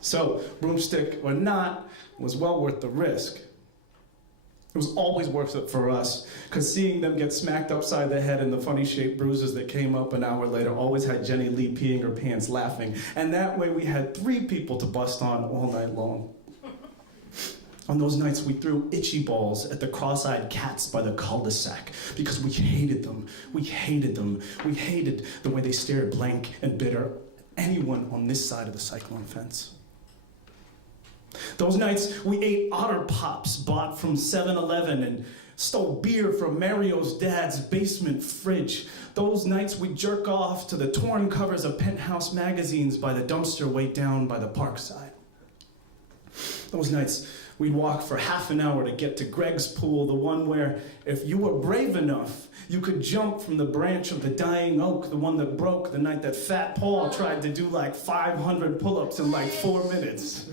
So, broomstick or not, was well worth the risk. It was always worth it for us, because seeing them get smacked upside the head and the funny-shaped bruises that came up an hour later always had Jenny Lee peeing her pants laughing, and that way we had 3 people to bust on all night long. On those nights, we threw itchy balls at the cross-eyed cats by the cul-de-sac because we hated them. We hated them. We hated the way they stared blank and bitter at anyone on this side of the cyclone fence. Those nights, we ate Otter Pops bought from 7-Eleven and stole beer from Mario's dad's basement fridge. Those nights, we jerk off to the torn covers of Penthouse magazines by the dumpster way down by the parkside. Those nights, we'd walk for half an hour to get to Greg's pool, the one where, if you were brave enough, you could jump from the branch of the dying oak, the one that broke the night that Fat Paul tried to do like 500 pull-ups in like 4 minutes.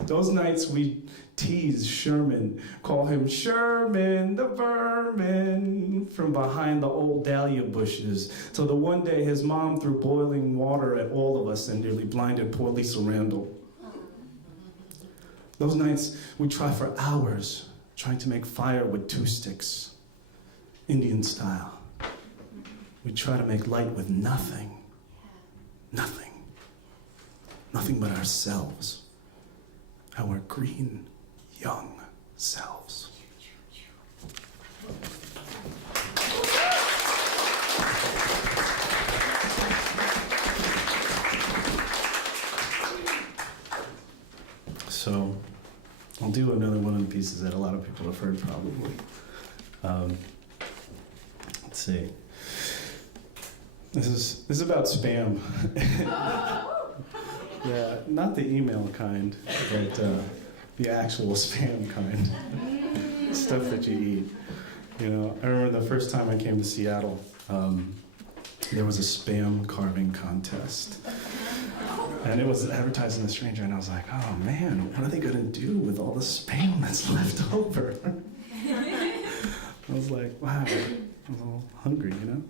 Those nights we tease Sherman, call him Sherman the Vermin, from behind the old dahlia bushes, till the one day his mom threw boiling water at all of us and nearly blinded poor Lisa Randall. Those nights we try for hours trying to make fire with 2 sticks, Indian style. We try to make light with nothing. Nothing. Nothing but ourselves. Our green, young selves. So, I'll do another one of the pieces that a lot of people have heard probably. Let's see. This is about spam. Yeah, not the email kind, but the actual spam kind. Stuff that you eat. You know, I remember the first time I came to Seattle, there was a spam carving contest. And it was advertised in The Stranger, and I was like, oh man, what are they gonna do with all the spam that's left over? I was like, wow, I was a little hungry, you know?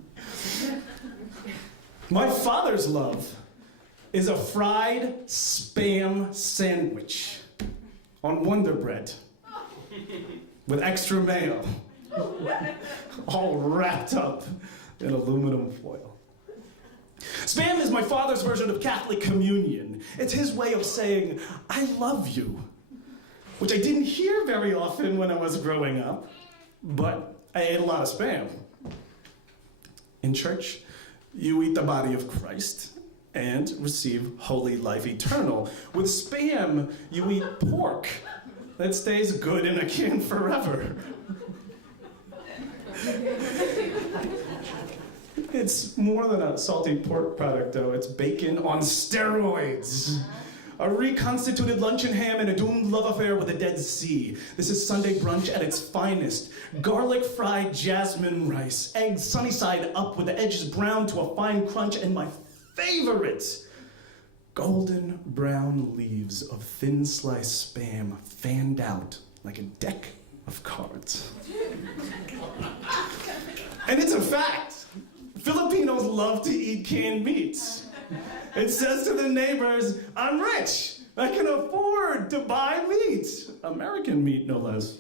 My father's love is a fried spam sandwich on Wonder Bread with extra mayo, all wrapped up in aluminum foil. Spam is my father's version of Catholic communion. It's his way of saying, I love you, which I didn't hear very often when I was growing up, but I ate a lot of spam. In church, you eat the body of Christ and receive holy life eternal. With spam, you eat pork that stays good in a can forever. It's more than a salty pork product, though. It's bacon on steroids. A reconstituted luncheon ham and a doomed love affair with the Dead Sea. This is Sunday brunch at its finest. Garlic fried jasmine rice, eggs sunny side up with the edges browned to a fine crunch, and my favorite, golden brown leaves of thin sliced spam fanned out like a deck of cards. And it's a fact. Filipinos love to eat canned meats. It says to the neighbors, I'm rich. I can afford to buy meat. American meat, no less.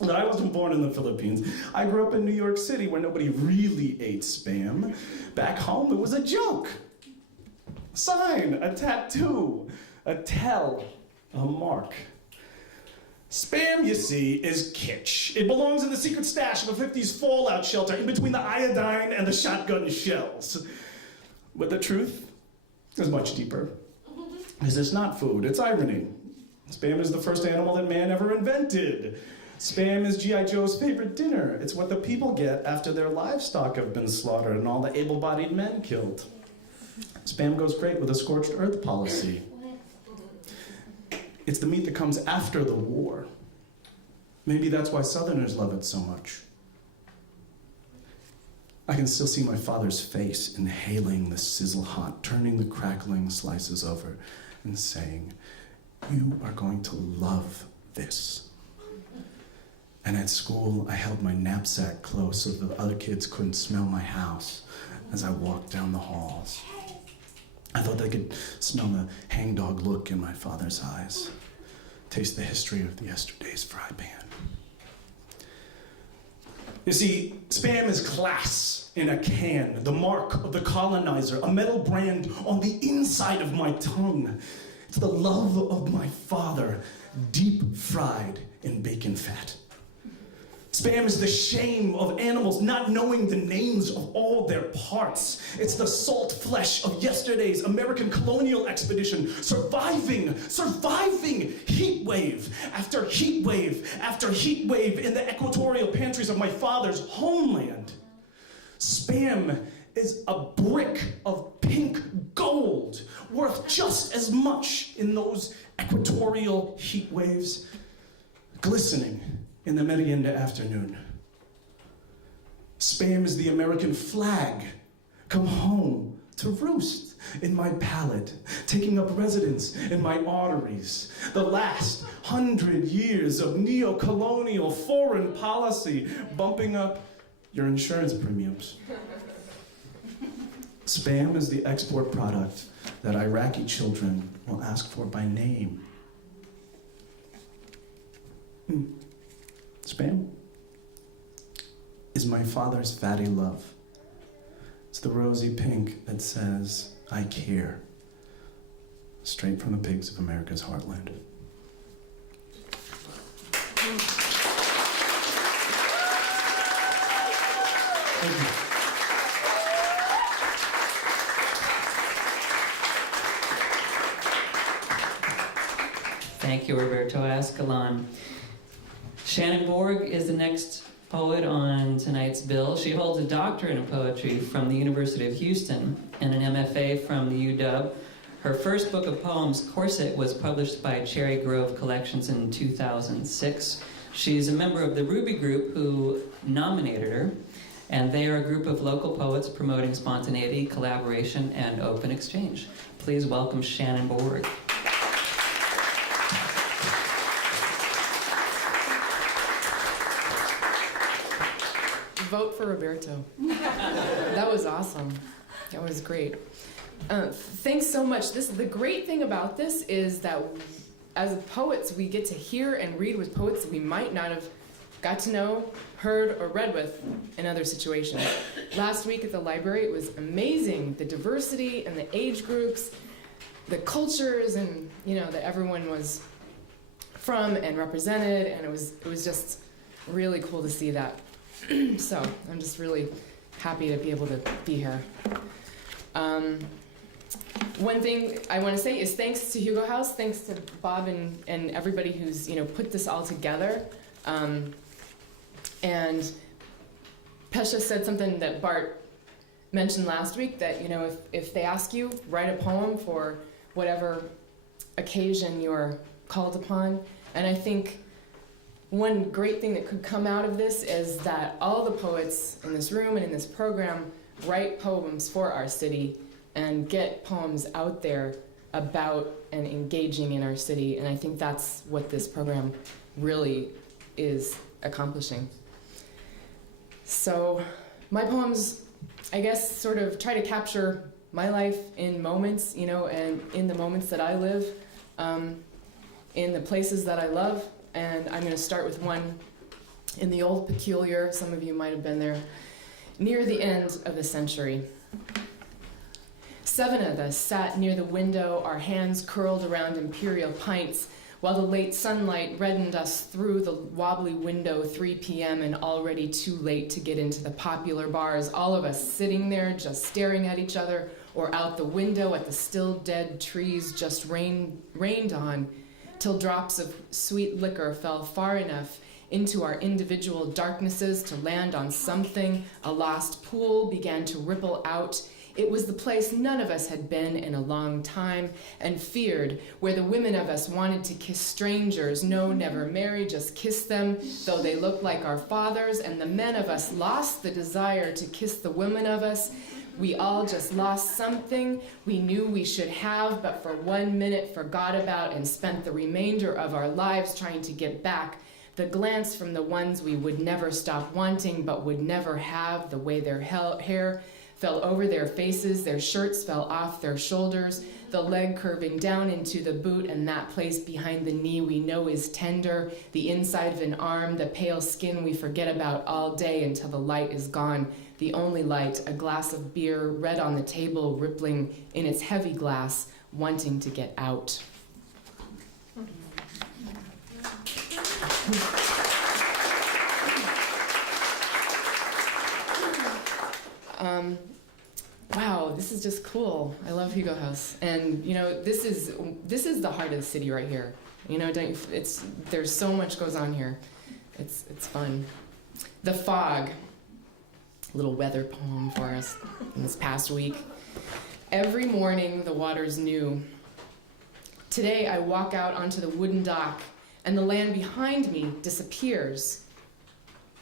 But I wasn't born in the Philippines. I grew up in New York City where nobody really ate Spam. Back home, it was a joke. A sign, a tattoo, a tell, a mark. Spam, you see, is kitsch. It belongs in the secret stash of a 50s fallout shelter in between the iodine and the shotgun shells. But the truth is much deeper. Because it's not food, it's irony. Spam is the first animal that man ever invented. Spam is G.I. Joe's favorite dinner. It's what the people get after their livestock have been slaughtered and all the able-bodied men killed. Spam goes great with a scorched earth policy. It's the meat that comes after the war. Maybe that's why Southerners love it so much. I can still see my father's face inhaling the sizzle hot, turning the crackling slices over and saying, "You are going to love this." And at school, I held my knapsack close so the other kids couldn't smell my house as I walked down the halls. I thought they could smell the hangdog look in my father's eyes, taste the history of the yesterday's fry pan. You see, Spam is class in a can, the mark of the colonizer, a metal brand on the inside of my tongue. It's the love of my father, deep fried in bacon fat. Spam is the shame of animals not knowing the names of all their parts. It's the salt flesh of yesterday's American colonial expedition, surviving heat wave after heat wave after heat wave in the equatorial pantries of my father's homeland. Spam is a brick of pink gold, worth just as much in those equatorial heat waves, glistening in the merienda afternoon. Spam is the American flag, come home to roost in my palate, taking up residence in my arteries. The last 100 years of neo-colonial foreign policy bumping up your insurance premiums. Spam is the export product that Iraqi children will ask for by name. Spam is my father's fatty love. It's the rosy pink that says, "I care," straight from the pigs of America's heartland. Thank you. Thank you, Roberto Ascalon. Shannon Borg is the next poet on tonight's bill. She holds a doctorate in poetry from the University of Houston and an MFA from the UW. Her first book of poems, Corset, was published by Cherry Grove Collections in 2006. She's a member of the Ruby Group, who nominated her, and they are a group of local poets promoting spontaneity, collaboration, and open exchange. Please welcome Shannon Borg. Vote for Roberto. That was awesome. That was great. Thanks so much. The great thing about this is that as poets, we get to hear and read with poets that we might not have got to know, heard, or read with in other situations. Last week at the library, it was amazing, the diversity and the age groups, the cultures, and that everyone was from and represented, and it was just really cool to see that. So I'm just really happy to be able to be here. One thing I want to say is thanks to Hugo House, thanks to Bob and everybody who's put this all together. And Pesha said something that Bart mentioned last week, that if they ask you, write a poem for whatever occasion you're called upon. And I think one great thing that could come out of this is that all the poets in this room and in this program write poems for our city and get poems out there about and engaging in our city. And I think that's what this program really is accomplishing. So my poems, I guess, sort of try to capture my life in moments, and in the moments that I live, in the places that I love. And I'm going to start with one in the old Peculiar, some of you might have been there, near the end of the century. 7 of us sat near the window, our hands curled around imperial pints, while the late sunlight reddened us through the wobbly window, 3 p.m., and already too late to get into the popular bars, all of us sitting there just staring at each other or out the window at the still dead trees just rained on, till drops of sweet liquor fell far enough into our individual darknesses to land on something. A lost pool began to ripple out. It was the place none of us had been in a long time and feared, where the women of us wanted to kiss strangers. No, never marry, just kiss them, though they looked like our fathers, and the men of us lost the desire to kiss the women of us. We all just lost something we knew we should have, but for 1 minute forgot about and spent the remainder of our lives trying to get back. The glance from the ones we would never stop wanting but would never have, the way their hair fell over their faces, their shirts fell off their shoulders, the leg curving down into the boot, and that place behind the knee we know is tender, the inside of an arm, the pale skin we forget about all day until the light is gone. The only light, a glass of beer, red on the table, rippling in its heavy glass, wanting to get out. Wow, this is just cool. I love Hugo House, and you know, this is the heart of the city right here. You know, there's so much goes on here. It's fun. The Fog, a little weather poem for us in this past week. Every morning the water's new. Today I walk out onto the wooden dock, and the land behind me disappears.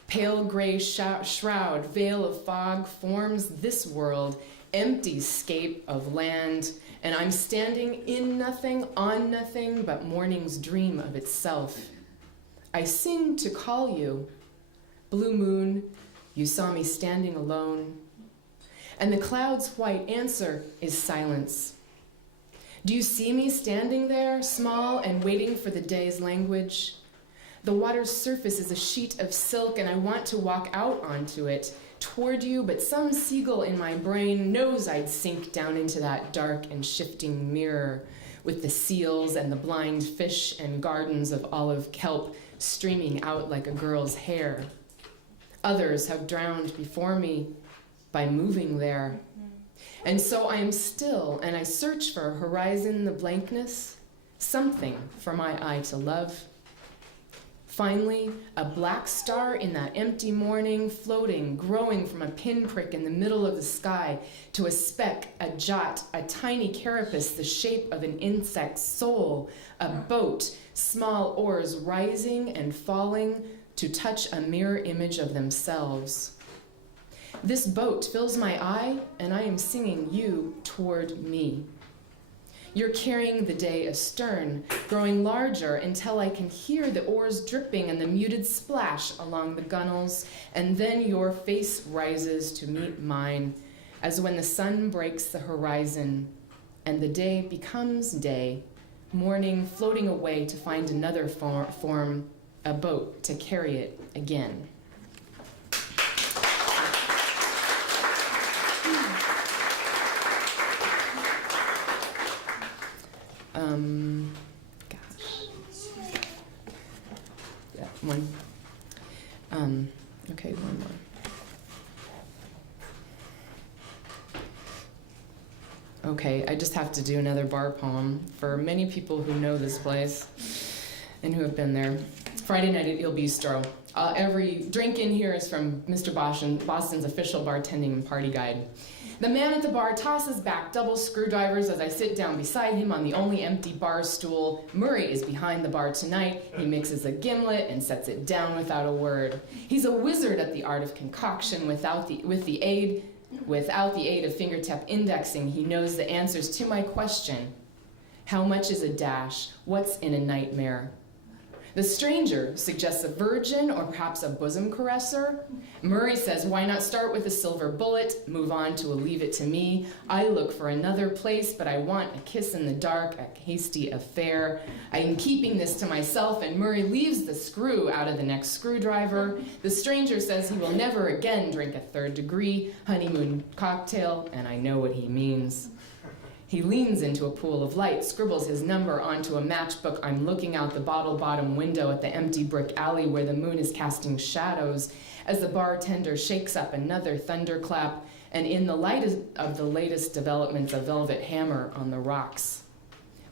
Pale gray shroud, veil of fog forms this world, empty scape of land, and I'm standing in nothing, on nothing, but morning's dream of itself. I sing to call you. Blue moon, you saw me standing alone. And the cloud's white answer is silence. Do you see me standing there, small and waiting for the day's language? The water's surface is a sheet of silk, and I want to walk out onto it, toward you, but some seagull in my brain knows I'd sink down into that dark and shifting mirror with the seals and the blind fish and gardens of olive kelp streaming out like a girl's hair. Others have drowned before me by moving there. And so I am still, and I search for horizon, the blankness, something for my eye to love. Finally, a black star in that empty morning, floating, growing from a pinprick in the middle of the sky to a speck, a jot, a tiny carapace the shape of an insect's soul, a boat, small oars rising and falling to touch a mirror image of themselves. This boat fills my eye, and I am singing you toward me. You're carrying the day astern, growing larger until I can hear the oars dripping and the muted splash along the gunnels, and then your face rises to meet mine, as when the sun breaks the horizon, and the day becomes day, morning floating away to find another form, a boat to carry it again. Yeah, one. Okay, one more. Okay, I just have to do another bar poem for many people who know this place and who have been there. Friday night at Il Bistro. Every drink in here is from Mr. Boston's official bartending and party guide. The man at the bar tosses back double screwdrivers as I sit down beside him on the only empty bar stool. Murray is behind the bar tonight. He mixes a gimlet and sets it down without a word. He's a wizard at the art of concoction without the aid of fingertip indexing. He knows the answers to my question. How much is a dash? What's in a nightmare? The stranger suggests a virgin or perhaps a bosom caresser. Murray says, why not start with a silver bullet, move on to a leave it to me. I look for another place, but I want a kiss in the dark, a hasty affair. I am keeping this to myself, and Murray leaves the screw out of the next screwdriver. The stranger says he will never again drink a third-degree honeymoon cocktail, and I know what he means. He leans into a pool of light, scribbles his number onto a matchbook. I'm looking out the bottle-bottom window at the empty brick alley where the moon is casting shadows as the bartender shakes up another thunderclap, and in the light of the latest developments, a velvet hammer on the rocks.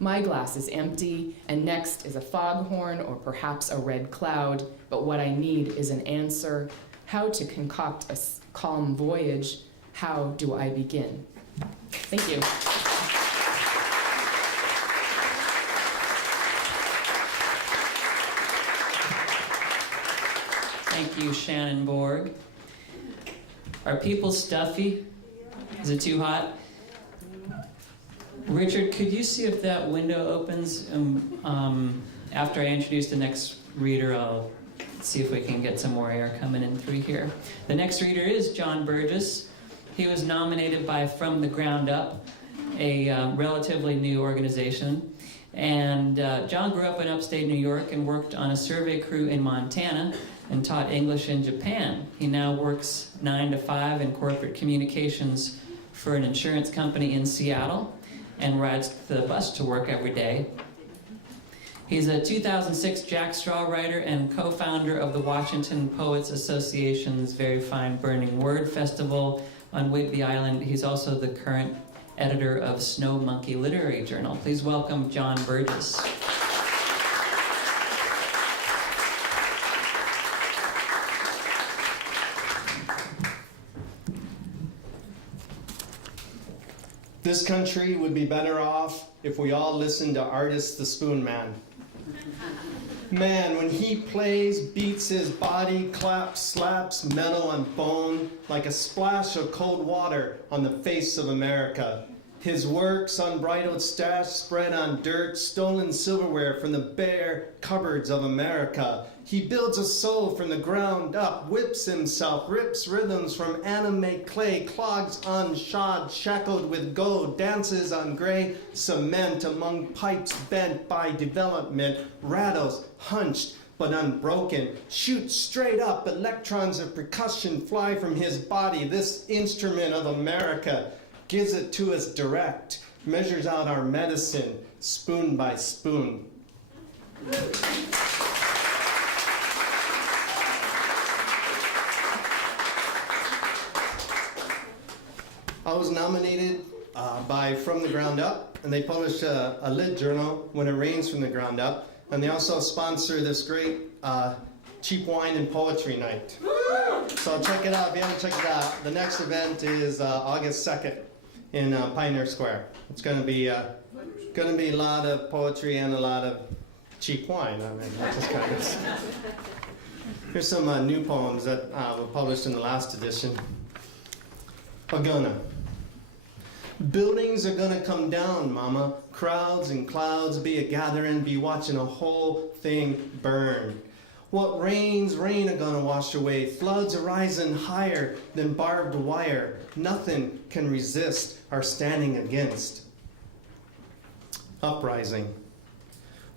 My glass is empty, and next is a foghorn or perhaps a red cloud, but what I need is an answer. How to concoct a calm voyage? How do I begin? Thank you. Thank you, Shannon Borg. Are people stuffy? Is it too hot? Richard, could you see if that window opens? After I introduce the next reader, I'll see if we can get some more air coming in through here. The next reader is John Burgess. He was nominated by From the Ground Up, a relatively new organization. And John grew up in upstate New York and worked on a survey crew in Montana and taught English in Japan. He now works 9 to 5 in corporate communications for an insurance company in Seattle and rides the bus to work every day. He's a 2006 Jack Straw writer and co-founder of the Washington Poets Association's very fine Burning Word Festival on Whidbey Island. He's also the current editor of Snow Monkey Literary Journal. Please welcome John Burgess. This country would be better off if we all listened to Artist the Spoon Man. Man, when he plays, beats his body, claps, slaps metal on bone like a splash of cold water on the face of America. His works, unbridled stash spread on dirt, stolen silverware from the bare cupboards of America. He builds a soul from the ground up, whips himself, rips rhythms from anime clay, clogs unshod, shackled with gold, dances on gray cement among pipes bent by development, rattles hunched but unbroken, shoots straight up, electrons of percussion fly from his body. This instrument of America gives it to us direct, measures out our medicine, spoon by spoon. I was nominated by From the Ground Up, and they publish a lit journal, When It Rains from the Ground Up, and they also sponsor this great cheap wine and poetry night. So check it out if you haven't checked it out. The next event is August 2nd in Pioneer Square. It's going to be a lot of poetry and a lot of cheap wine. I mean, that's just kind of. Here's some new poems that were published in the last edition. Agona. Buildings are gonna come down, mama. Crowds and clouds be a gathering, be watching a whole thing burn. What rains, rain are gonna wash away. Floods are rising higher than barbed wire. Nothing can resist our standing against. Uprising.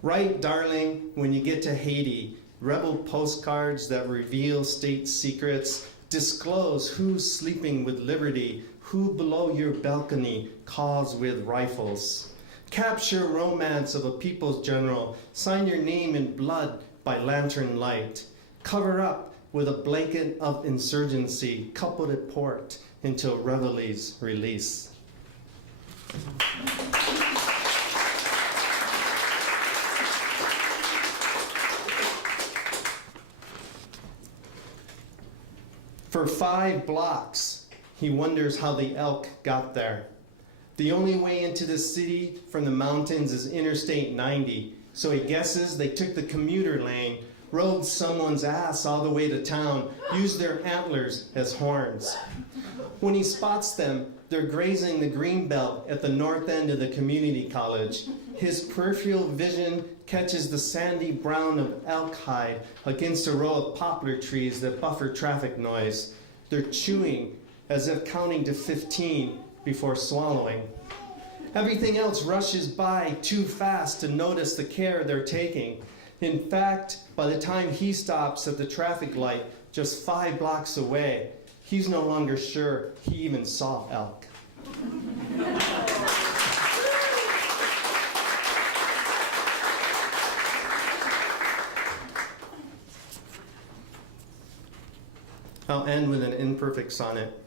Write, darling, when you get to Haiti, rebel postcards that reveal state secrets. Disclose who's sleeping with liberty, who below your balcony calls with rifles. Capture romance of a people's general. Sign your name in blood by lantern light. Cover up with a blanket of insurgency. Couple at port until reveille's release. For 5 blocks, he wonders how the elk got there. The only way into the city from the mountains is Interstate 90, so he guesses they took the commuter lane, rode someone's ass all the way to town, used their antlers as horns. When he spots them, they're grazing the green belt at the north end of the community college. His peripheral vision catches the sandy brown of elk hide against a row of poplar trees that buffer traffic noise. They're chewing as if counting to 15 before swallowing. Everything else rushes by too fast to notice the care they're taking. In fact, by the time he stops at the traffic light just 5 blocks away, he's no longer sure he even saw elk. I'll end with an imperfect sonnet.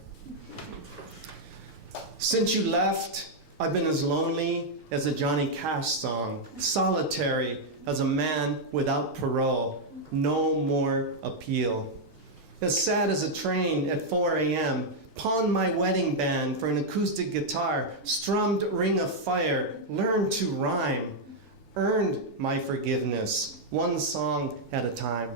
Since you left, I've been as lonely as a Johnny Cash song, solitary as a man without parole, no more appeal. As sad as a train at 4 a.m., pawned my wedding band for an acoustic guitar, strummed Ring of Fire, learned to rhyme, earned my forgiveness, one song at a time.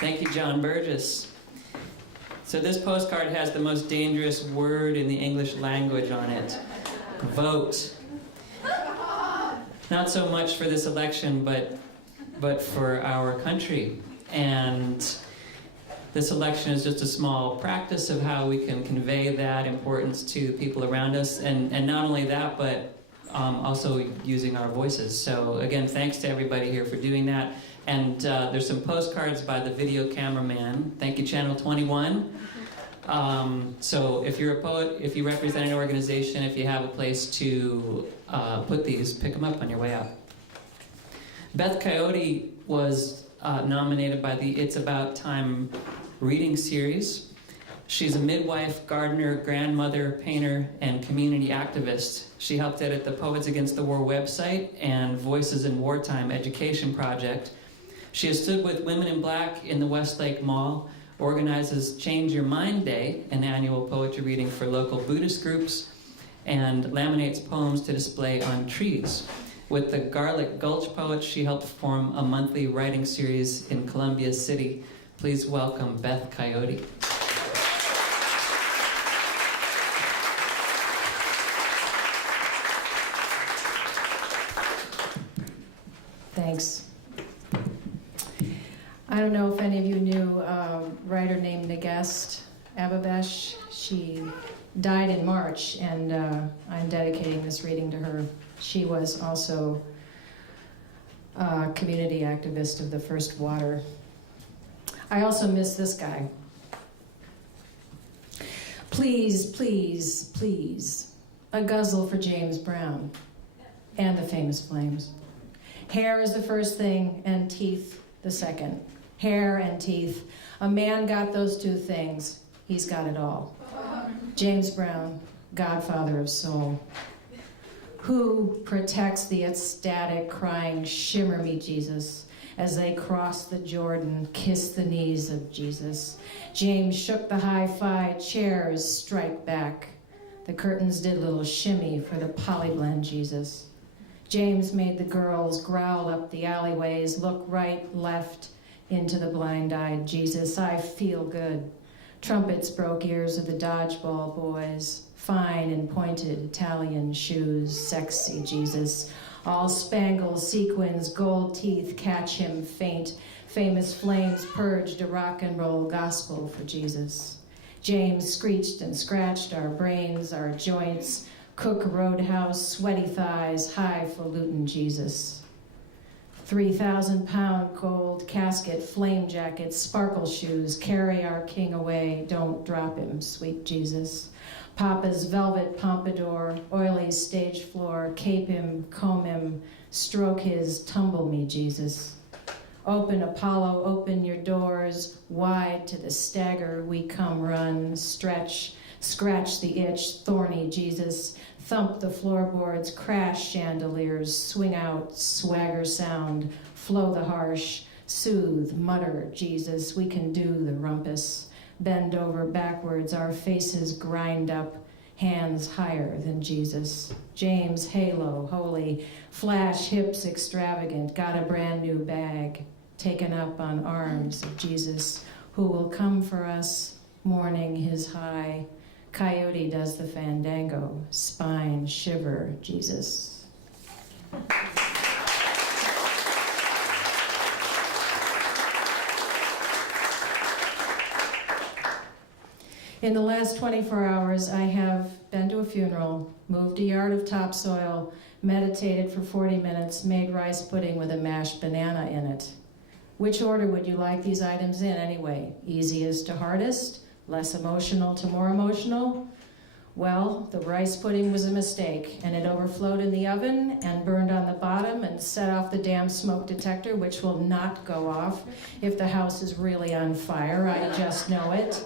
Thank you, John Burgess. So this postcard has the most dangerous word in the English language on it. Vote. Not so much for this election, but for our country. And this election is just a small practice of how we can convey that importance to people around us. And not only that, but also using our voices. So again, thanks to everybody here for doing that. And there's some postcards by the video cameraman. Thank you, Channel 21. So if you're a poet, if you represent an organization, if you have a place to put these, pick them up on your way out. Beth Coyote was nominated by the It's About Time reading series. She's a midwife, gardener, grandmother, painter, and community activist. She helped edit the Poets Against the War website and Voices in Wartime education project. She has stood with Women in Black in the Westlake Mall, organizes Change Your Mind Day, an annual poetry reading for local Buddhist groups, and laminates poems to display on trees. With the Garlic Gulch Poets, she helped form a monthly writing series in Columbia City. Please welcome Beth Coyote. Thanks. I don't know if any of you knew a writer named Nagest Ababesh. She died in March, and I'm dedicating this reading to her. She was also a community activist of the First Water. I also miss this guy. Please, please, please, a guzzle for James Brown and the Famous Flames. Hair is the first thing, and teeth the second. Hair and teeth. A man got those two things. He's got it all. James Brown, godfather of soul. Who protects the ecstatic, crying, shimmer me, Jesus, as they cross the Jordan, kiss the knees of Jesus. James shook the hi-fi chairs, strike back. The curtains did a little shimmy for the polyblend Jesus. James made the girls growl up the alleyways, look right, left, into the blind-eyed Jesus. I feel good. Trumpets broke ears of the dodgeball boys. Fine and pointed Italian shoes, sexy Jesus. All spangles, sequins, gold teeth, catch him faint. Famous flames purged a rock and roll gospel for Jesus. James screeched and scratched our brains, our joints. Cook Roadhouse, sweaty thighs, highfalutin Jesus. 3,000-pound gold casket, flame jacket, sparkle shoes, carry our king away, don't drop him, sweet Jesus. Papa's velvet pompadour, oily stage floor, cape him, comb him, stroke his, tumble me, Jesus. Open, Apollo, open your doors, wide to the stagger, we come run, stretch, scratch the itch, thorny Jesus. Thump the floorboards, crash chandeliers, swing out, swagger sound, flow the harsh, soothe, mutter, Jesus, we can do the rumpus. Bend over backwards, our faces grind up, hands higher than Jesus. James, halo, holy, flash, hips, extravagant, got a brand new bag, taken up on arms of Jesus, who will come for us, mourning his high. Coyote does the fandango, spine shiver, Jesus. In the last 24 hours, I have been to a funeral, moved a yard of topsoil, meditated for 40 minutes, made rice pudding with a mashed banana in it. Which order would you like these items in anyway? Easiest to hardest? Less emotional to more emotional? Well, the rice pudding was a mistake, and it overflowed in the oven and burned on the bottom and set off the damn smoke detector, which will not go off if the house is really on fire. I just know it.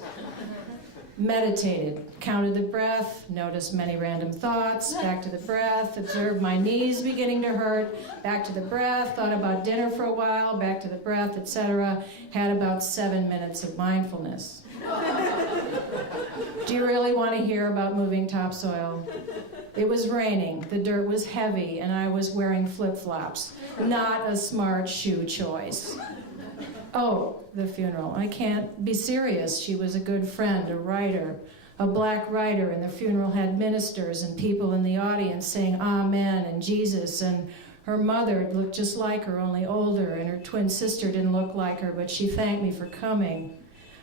Meditated, counted the breath, noticed many random thoughts, back to the breath, observed my knees beginning to hurt, back to the breath, thought about dinner for a while, back to the breath, etc. Had about 7 minutes of mindfulness. Do you really want to hear about moving topsoil? It was raining, the dirt was heavy, and I was wearing flip-flops. Not a smart shoe choice. Oh, the funeral. I can't be serious. She was a good friend, a writer, a black writer, and the funeral had ministers and people in the audience saying Amen and Jesus, and her mother looked just like her, only older, and her twin sister didn't look like her, but she thanked me for coming.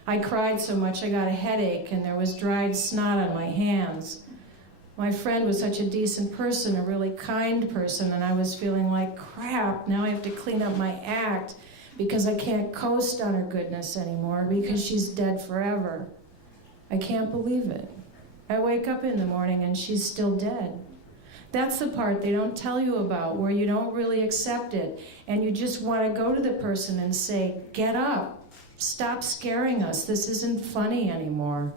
I cried so much I got a headache, and there was dried snot on my hands. My friend was such a decent person, a really kind person, and I was feeling like crap. Now I have to clean up my act, because I can't coast on her goodness anymore, because she's dead forever. I can't believe it. I wake up in the morning and she's still dead. That's the part they don't tell you about, where you don't really accept it, and you just want to go to the person and say, get up, stop scaring us, this isn't funny anymore.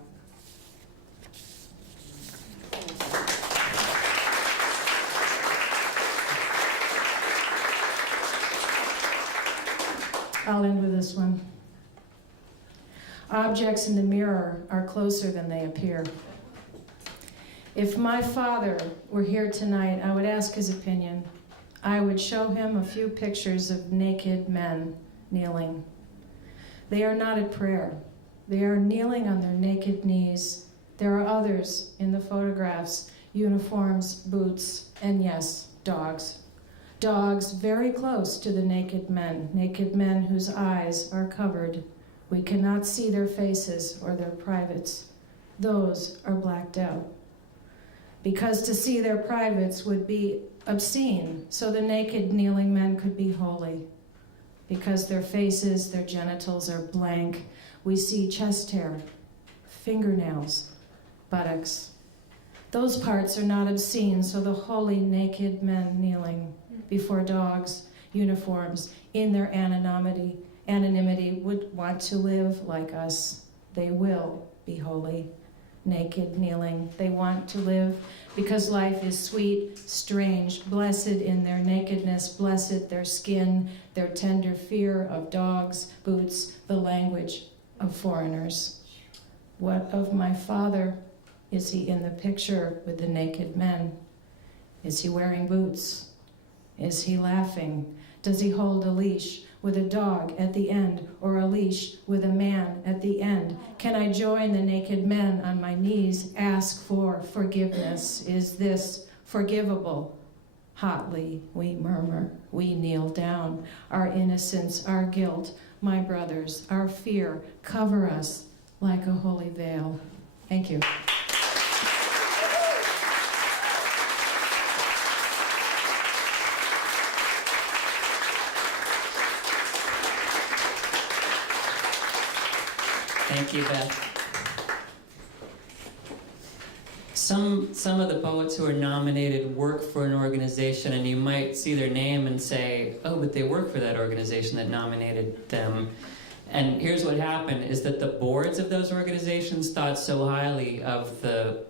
I'll end with this one. Objects in the mirror are closer than they appear. If my father were here tonight, I would ask his opinion. I would show him a few pictures of naked men kneeling. They are not at prayer. They are kneeling on their naked knees. There are others in the photographs, uniforms, boots, and yes, dogs. Dogs very close to the naked men whose eyes are covered. We cannot see their faces or their privates. Those are blacked out. Because to see their privates would be obscene, so the naked kneeling men could be holy. Because their faces, their genitals are blank, we see chest hair, fingernails, buttocks. Those parts are not obscene, so the holy naked men kneeling before dogs, uniforms, in their anonymity would want to live like us. They will be holy, naked, kneeling. They want to live because life is sweet, strange, blessed in their nakedness, blessed their skin, their tender fear of dogs, boots, the language of foreigners. What of my father? Is he in the picture with the naked men? Is he wearing boots? Is he laughing? Does he hold a leash with a dog at the end, or a leash with a man at the end? Can I join the naked men on my knees, ask for forgiveness? Is this forgivable? Hotly we murmur, we kneel down. Our innocence, our guilt, my brothers, our fear, cover us like a holy veil. Thank you. Thank you, Beth. Some of the poets who are nominated work for an organization, and you might see their name and say, oh, but they work for that organization that nominated them. And here's what happened, is that the boards of those organizations thought so highly of the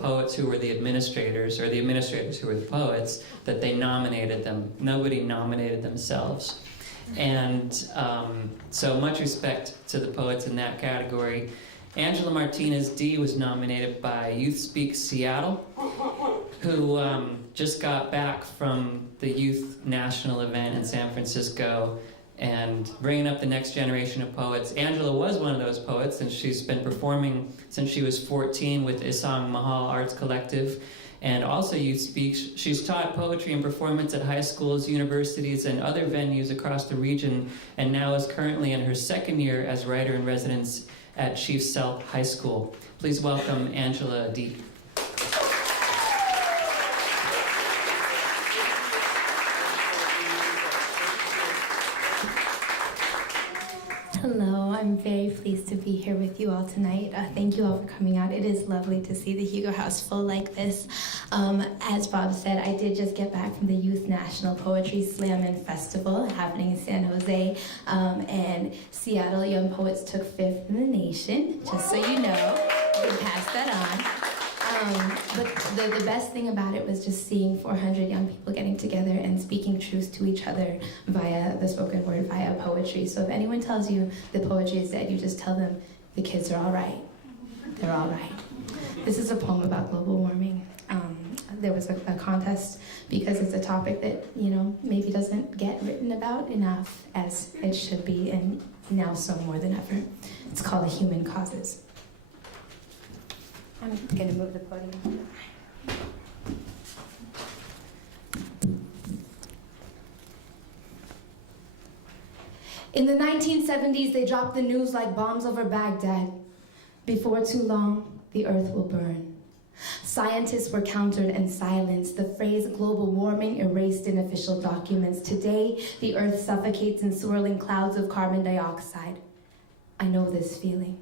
poets who were the administrators, or the administrators who were the poets, that they nominated them. Nobody nominated themselves. And so much respect to the poets in that category. Angela Martinez-Dy was nominated by Youth Speak Seattle, who just got back from the Youth National event in San Francisco and bringing up the next generation of poets. Angela was one of those poets, and she's been performing since she was 14 with Isang Mahal Arts Collective, and also Youth Speaks. She's taught poetry and performance at high schools, universities, and other venues across the region, and now is currently in her second year as writer-in-residence at Chief Sealth High School. Please welcome Angela D. Hello, I'm very pleased to be here with you all tonight. Thank you all for coming out. It is lovely to see the Hugo House full like this. As Bob said, I did just get back from the Youth National Poetry Slam and Festival happening in San Jose, and Seattle Young Poets took 5th in the nation, just so you know. We passed that on. But the best thing about it was just seeing 400 young people getting together and speaking truth to each other via the spoken word, via poetry. So if anyone tells you the poetry is dead, you just tell them the kids are all right. They're all right. This is a poem about global warming. There was a contest because it's a topic that, you know, maybe doesn't get written about enough as it should be, and now so more than ever. It's called The Human Causes. I'm gonna move the podium. In the 1970s, they dropped the news like bombs over Baghdad. Before too long, the earth will burn. Scientists were countered and silenced. The phrase global warming erased in official documents. Today, the earth suffocates in swirling clouds of carbon dioxide. I know this feeling.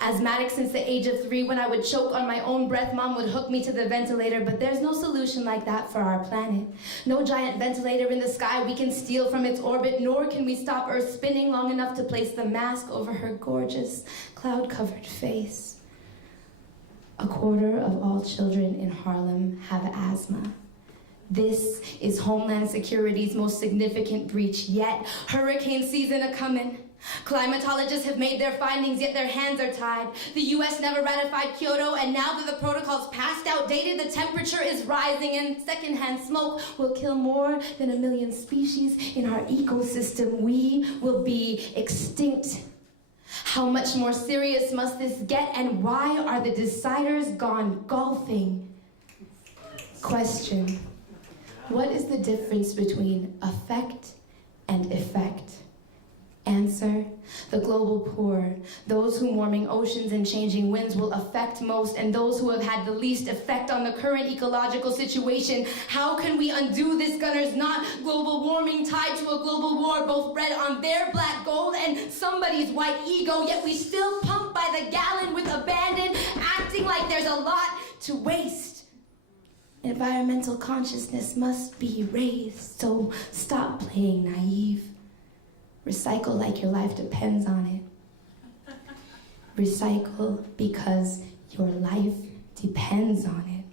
Asthmatic since the age of 3, when I would choke on my own breath, Mom would hook me to the ventilator, but there's no solution like that for our planet. No giant ventilator in the sky we can steal from its orbit, nor can we stop Earth spinning long enough to place the mask over her gorgeous, cloud-covered face. 1/4 of all children in Harlem have asthma. This is Homeland Security's most significant breach yet. Hurricane season a-comin'. Climatologists have made their findings, yet their hands are tied. The US never ratified Kyoto, and now that the protocol's past outdated, the temperature is rising, and secondhand smoke will kill more than 1 million species in our ecosystem. We will be extinct. How much more serious must this get, and why are the deciders gone golfing? Question: what is the difference between effect and effect? Answer: the global poor, those whom warming oceans and changing winds will affect most, and those who have had the least effect on the current ecological situation. How can we undo this, Gunners? Not global warming tied to a global war, both bred on their black gold and somebody's white ego, yet we still pump by the gallon with abandon, acting like there's a lot to waste. Environmental consciousness must be raised, so stop playing naive. Recycle like your life depends on it. Recycle because your life depends on it.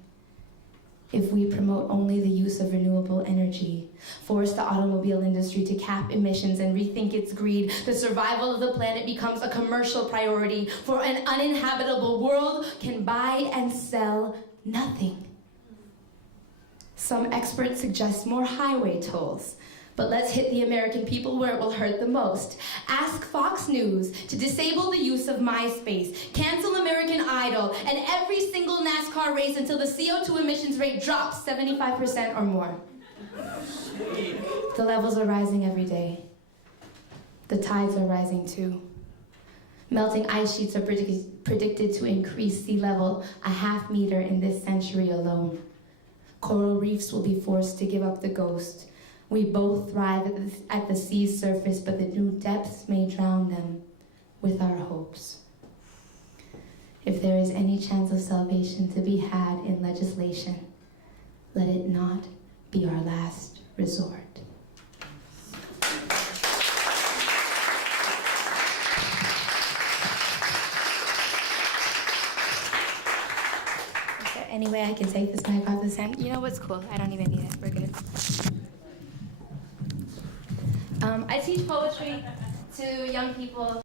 If we promote only the use of renewable energy, force the automobile industry to cap emissions and rethink its greed, the survival of the planet becomes a commercial priority, for an uninhabitable world can buy and sell nothing. Some experts suggest more highway tolls. But let's hit the American people where it will hurt the most. Ask Fox News to disable the use of MySpace, cancel American Idol, and every single NASCAR race until the CO2 emissions rate drops 75% or more. The levels are rising every day. The tides are rising too. Melting ice sheets are predicted to increase sea level 1/2 meter in this century alone. Coral reefs will be forced to give up the ghost. We both thrive at the sea's surface, but the new depths may drown them with our hopes. If there is any chance of salvation to be had in legislation, let it not be our last resort. Is there any way I can take this mic off the stand? You know what's cool? I don't even need it. We're good. I teach poetry to young people